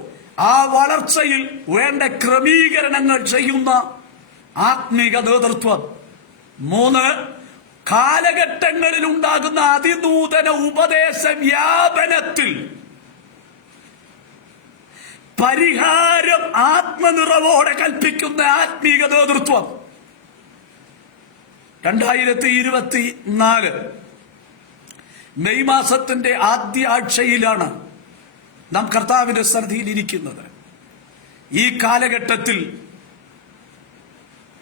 ആ വളർച്ചയിൽ വേണ്ട ക്രമീകരണങ്ങൾ ചെയ്യുന്ന ആത്മീക നേതൃത്വം. 3, കാലഘട്ടങ്ങളിൽ ഉണ്ടാകുന്ന അതിനൂതന ഉപദേശ വ്യാപനത്തിൽ പരിഹാരം ആത്മനിറവോടെ കൽപ്പിക്കുന്ന ആത്മീക നേതൃത്വം. 2024 മെയ് മാസത്തിന്റെ ആദ്യ ആഴ്ചയിലാണ് നാം കർത്താവിന്റെ സന്നിധിയിൽ ഇരിക്കുന്നത്. ഈ കാലഘട്ടത്തിൽ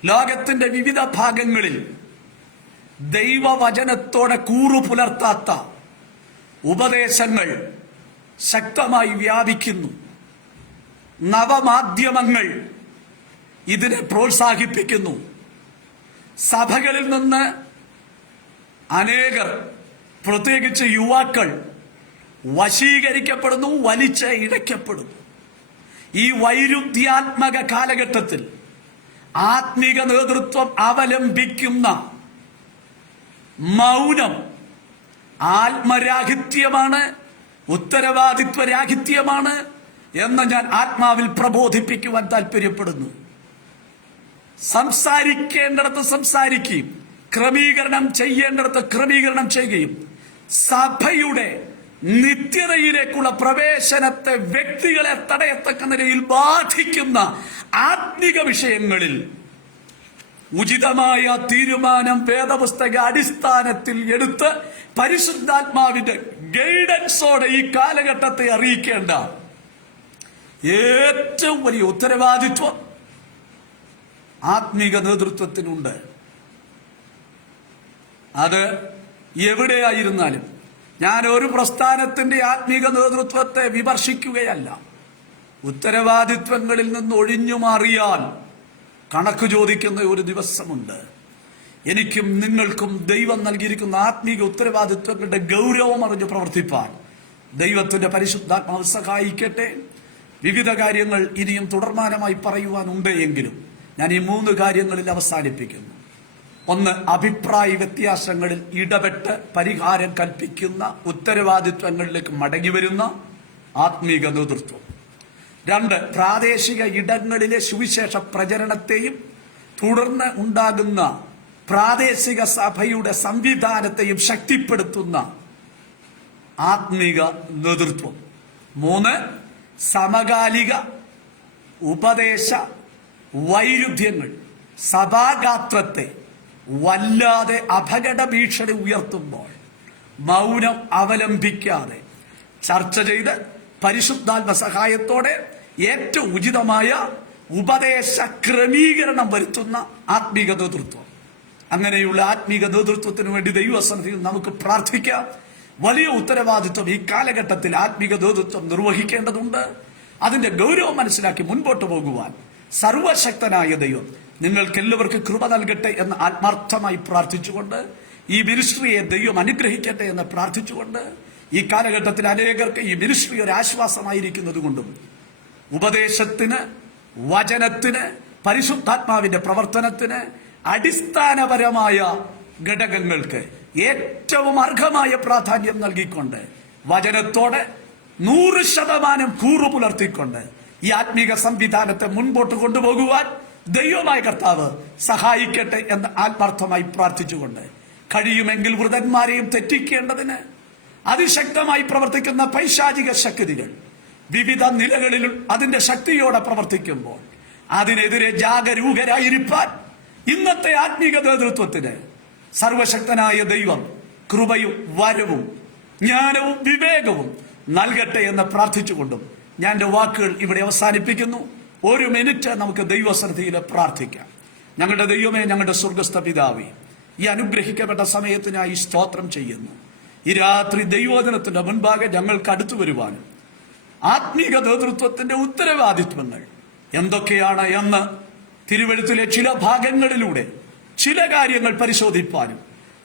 ലോകത്തിന്റെ വിവിധ ഭാഗങ്ങളിൽ ദൈവവചനത്തോടെ കൂറു പുലർത്താത്ത ഉപദേശങ്ങൾ ശക്തമായി വ്യാപിക്കുന്നു. നവമാധ്യമങ്ങൾ ഇതിനെ പ്രോത്സാഹിപ്പിക്കുന്നു. സഭകളിൽ നിന്ന് അനേകർ, പ്രത്യേകിച്ച് യുവാക്കൾ വശീകരിക്കപ്പെടുന്നു, വലിച്ച് ഇഴയ്ക്കപ്പെടുന്നു. ഈ വൈരുദ്ധ്യാത്മക കാലഘട്ടത്തിൽ ആത്മീക നേതൃത്വം അവലംബിക്കുന്ന മൗനം ആത്മരാഹിത്യമാണ്, ഉത്തരവാദിത്വരാഹിത്യമാണ് എന്ന് ഞാൻ ആത്മാവിൽ പ്രബോധിപ്പിക്കുവാൻ താല്പര്യപ്പെടുന്നു. സംസാരിക്കേണ്ടിടത്ത് സംസാരിക്കുകയും ക്രമീകരണം ചെയ്യേണ്ടിടത്ത് ക്രമീകരണം ചെയ്യുകയും സഭയുടെ നിത്യതയിലേക്കുള്ള പ്രവേശനത്തെ വ്യക്തികളെ തടയത്തക്ക നിലയിൽ ബാധിക്കുന്ന ആത്മിക വിഷയങ്ങളിൽ ഉചിതമായ തീരുമാനം വേദപുസ്തക അടിസ്ഥാനത്തിൽ എടുത്ത് പരിശുദ്ധാത്മാവിന്റെ ഗൈഡൻസോടെ ഈ കാലഘട്ടത്തെ അറിയിക്കേണ്ട ഏറ്റവും വലിയ ഉത്തരവാദിത്വം ആത്മീക നേതൃത്വത്തിനുണ്ട്. അത് എവിടെയായിരുന്നാലും ഞാൻ ഒരു പ്രസ്ഥാനത്തിന്റെ ആത്മീക നേതൃത്വത്തെ വിമർശിക്കുകയല്ല. ഉത്തരവാദിത്വങ്ങളിൽ നിന്ന് ഒഴിഞ്ഞു മാറിയാൽ കണക്ക് ചോദിക്കുന്ന ഒരു ദിവസമുണ്ട്. എനിക്കും നിങ്ങൾക്കും ദൈവം നൽകിയിരിക്കുന്ന ആത്മീക ഉത്തരവാദിത്വങ്ങളുടെ ഗൗരവം അറിഞ്ഞ് പ്രവർത്തിപ്പാൻ ദൈവത്തിന്റെ പരിശുദ്ധാത്മാവ് സഹായിക്കട്ടെ. വിവിധ കാര്യങ്ങൾ ഇനിയും തുടർമാനമായി പറയുവാനുണ്ട് എങ്കിലും ഞാൻ ഈ 3 കാര്യങ്ങളിൽ അവസാനിപ്പിക്കുന്നു. ഒന്ന്, അഭിപ്രായ വ്യത്യാസങ്ങളിൽ ഇടപെട്ട് പരിഹാരം കൽപ്പിക്കുന്ന ഉത്തരവാദിത്വങ്ങളിലേക്ക് മടങ്ങി വരുന്ന ആത്മീക നേതൃത്വം. 2, പ്രാദേശിക ഇടങ്ങളിലെ സുവിശേഷ പ്രചരണത്തെയും തുടർന്ന് ഉണ്ടാകുന്ന പ്രാദേശിക സഭയുടെ സംവിധാനത്തെയും ശക്തിപ്പെടുത്തുന്ന ആത്മീക നേതൃത്വം. 3, സമകാലിക ഉപദേശ വൈരുദ്ധ്യങ്ങൾ സഭാഗാത്രത്തെ വല്ലാതെ അപകട ഭീഷണി ഉയർത്തുമ്പോൾ മൗനം അവലംബിക്കാതെ ചർച്ച ചെയ്ത് പരിശുദ്ധാത്മ സഹായത്തോടെ ഏറ്റവും ഉചിതമായ ഉപദേശ ക്രമീകരണം വരുത്തുന്ന ആത്മീക നേതൃത്വം. അങ്ങനെയുള്ള ആത്മീക നേതൃത്വത്തിന് വേണ്ടി ദൈവസന്നിധിയിൽ നമുക്ക് പ്രാർത്ഥിക്കാം. വലിയ ഉത്തരവാദിത്വം ഈ കാലഘട്ടത്തിൽ ആത്മീക നേതൃത്വം നിർവഹിക്കേണ്ടതുണ്ട്. അതിന്റെ ഗൗരവം മനസ്സിലാക്കി മുൻപോട്ട് പോകുവാൻ സർവശക്തനായ ദൈവം നിങ്ങൾക്കെല്ലാവർക്കും കൃപ നൽകട്ടെ എന്ന് ആത്മാർത്ഥമായി പ്രാർത്ഥിച്ചുകൊണ്ട്, ഈ മിനിസ്ട്രിയെ ദൈവം അനുഗ്രഹിക്കട്ടെ എന്ന് പ്രാർത്ഥിച്ചുകൊണ്ട്, ഈ കാലഘട്ടത്തിൽ അനേകർക്ക് ഈ മിനിസ്ട്രി ഒരു ആശ്വാസമായിരിക്കുന്നത് കൊണ്ടും ഉപദേശത്തിന്, വചനത്തിന്, പരിശുദ്ധാത്മാവിന്റെ പ്രവർത്തനത്തിന്, അടിസ്ഥാനപരമായ ഘടകങ്ങൾക്ക് ഏറ്റവും അർഹമായ പ്രാധാന്യം നൽകിക്കൊണ്ട് വചനത്തോടെ 100% കൂറു പുലർത്തിക്കൊണ്ട് ഈ ആത്മീക സംവിധാനത്തെ മുൻപോട്ട് കൊണ്ടുപോകുവാൻ ദൈവമായ കർത്താവ് സഹായിക്കട്ടെ എന്ന് ആത്മാർത്ഥമായി പ്രാർത്ഥിച്ചുകൊണ്ട്, കഴിയുമെങ്കിൽ വൃതന്മാരെയും തെറ്റിക്കേണ്ടതിന് അതിശക്തമായി പ്രവർത്തിക്കുന്ന പൈശാചിക ശക്തികൾ വിവിധ നിലകളിൽ അതിന്റെ ശക്തിയോടെ പ്രവർത്തിക്കുമ്പോൾ അതിനെതിരെ ജാഗരൂകരായിരിക്കാൻ ഇന്നത്തെ ആത്മീക നേതൃത്വത്തിന് സർവശക്തനായ ദൈവം കൃപയും വരവും ജ്ഞാനവും വിവേകവും നൽകട്ടെ എന്ന് പ്രാർത്ഥിച്ചുകൊണ്ടും ഞാൻ എൻ്റെ വാക്കുകൾ ഇവിടെ അവസാനിപ്പിക്കുന്നു. 1 മിനിറ്റ് നമുക്ക് ദൈവസന്നിധിയിൽ പ്രാർത്ഥിക്കാം. ഞങ്ങളുടെ ദൈവമേ, ഞങ്ങളുടെ സ്വർഗസ്ഥ പിതാവേ, ഈ അനുഗ്രഹിക്കപ്പെട്ട സമയത്തിനായി സ്തോത്രം ചെയ്യുന്നു. ഈ രാത്രി ദൈവവചനത്തിന്റെ മുൻപാകെ ഞങ്ങൾക്ക് അടുത്തു വരുവാനും ആത്മീക നേതൃത്വത്തിന്റെ ഉത്തരവാദിത്വങ്ങൾ എന്തൊക്കെയാണ് എന്ന് തിരുവെഴുത്തിലെ ചില ഭാഗങ്ങളിലൂടെ ചില കാര്യങ്ങൾ പരിശോധിപ്പാനും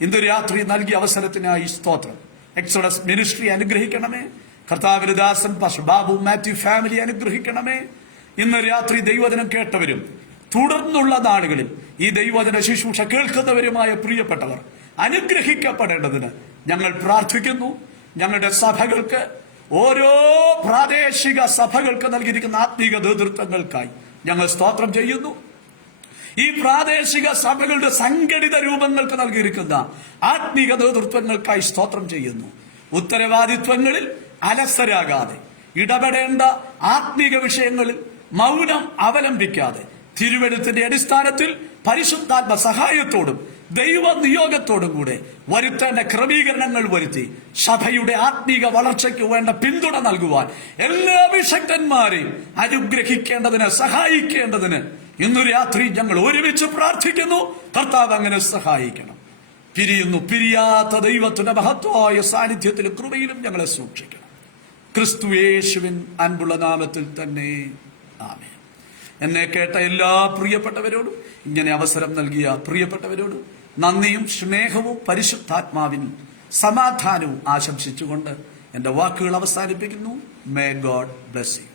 ഇന്ന് രാത്രി നൽകിയ അവസരത്തിനായി സ്തോത്രം. എക്സോഡസ് മിനിസ്ട്രി അനുഗ്രഹിക്കണമേ. കർത്താവിന്റെ ദാസൻ പാസ്റ്റർ ബാബു മാത്യു ഫാമിലി അനുഗ്രഹിക്കണമേ. ഇന്ന് രാത്രി ദൈവവചനം കേട്ടവരും തുടർന്നുള്ള നാളുകളിൽ ഈ ദൈവവചന ശുശ്രൂഷ കേൾക്കുന്നവരുമായ പ്രിയപ്പെട്ടവർ അനുഗ്രഹിക്കപ്പെടേണ്ടതിന് ഞങ്ങൾ പ്രാർത്ഥിക്കുന്നു. ഞങ്ങളുടെ സഭകൾക്ക്, ഓരോ പ്രാദേശിക സഭകൾക്ക് നൽകിയിരിക്കുന്ന ആത്മീക നേതൃത്വങ്ങൾക്കായി ഞങ്ങൾ സ്തോത്രം ചെയ്യുന്നു. ഈ പ്രാദേശിക സഭകളുടെ സംഘടിത രൂപങ്ങൾക്ക് നൽകിയിരിക്കുന്ന ആത്മീക നേതൃത്വങ്ങൾക്കായി സ്തോത്രം ചെയ്യുന്നു. ഉത്തരവാദിത്വങ്ങളിൽ അലസരാകാതെ, ഇടപെടേണ്ട ആത്മീക വിഷയങ്ങളിൽ മൗനം അവലംബിക്കാതെ, തിരുവെഴുത്തിന്റെ അടിസ്ഥാനത്തിൽ പരിശുദ്ധാത്മ സഹായത്തോടും ദൈവ നിയോഗത്തോടും കൂടെ വരുത്തേണ്ട ക്രമീകരണങ്ങൾ വരുത്തി സഭയുടെ ആത്മീക വളർച്ചയ്ക്ക് വേണ്ട പിന്തുണ നൽകുവാൻ എല്ലാ അഭിഷക്തന്മാരെയും അനുഗ്രഹിക്കേണ്ടതിന്, സഹായിക്കേണ്ടതിന് ഇന്നു രാത്രി ഞങ്ങൾ ഒരുമിച്ച് പ്രാർത്ഥിക്കുന്നു. കർത്താവ് അങ്ങനെ സഹായിക്കണം. പിരിയാത്ത ദൈവത്തിന്റെ മഹത്വമായ സാന്നിധ്യത്തിലും കൃപയിലും ഞങ്ങളെ സൂക്ഷിക്കണം. ക്രിസ്തു യേശുവിൻ അൻപുള്ള നാമത്തിൽ തന്നെ ആമേൻ. എന്നെ കേട്ട എല്ലാ പ്രിയപ്പെട്ടവരോടും, ഇങ്ങനെ അവസരം നൽകിയ പ്രിയപ്പെട്ടവരോടും നന്ദിയും സ്നേഹവും പരിശുദ്ധാത്മാവിനും സമാധാനവും ആശംസിച്ചുകൊണ്ട് എന്റെ വാക്കുകൾ അവസാനിപ്പിക്കുന്നു. May God bless you.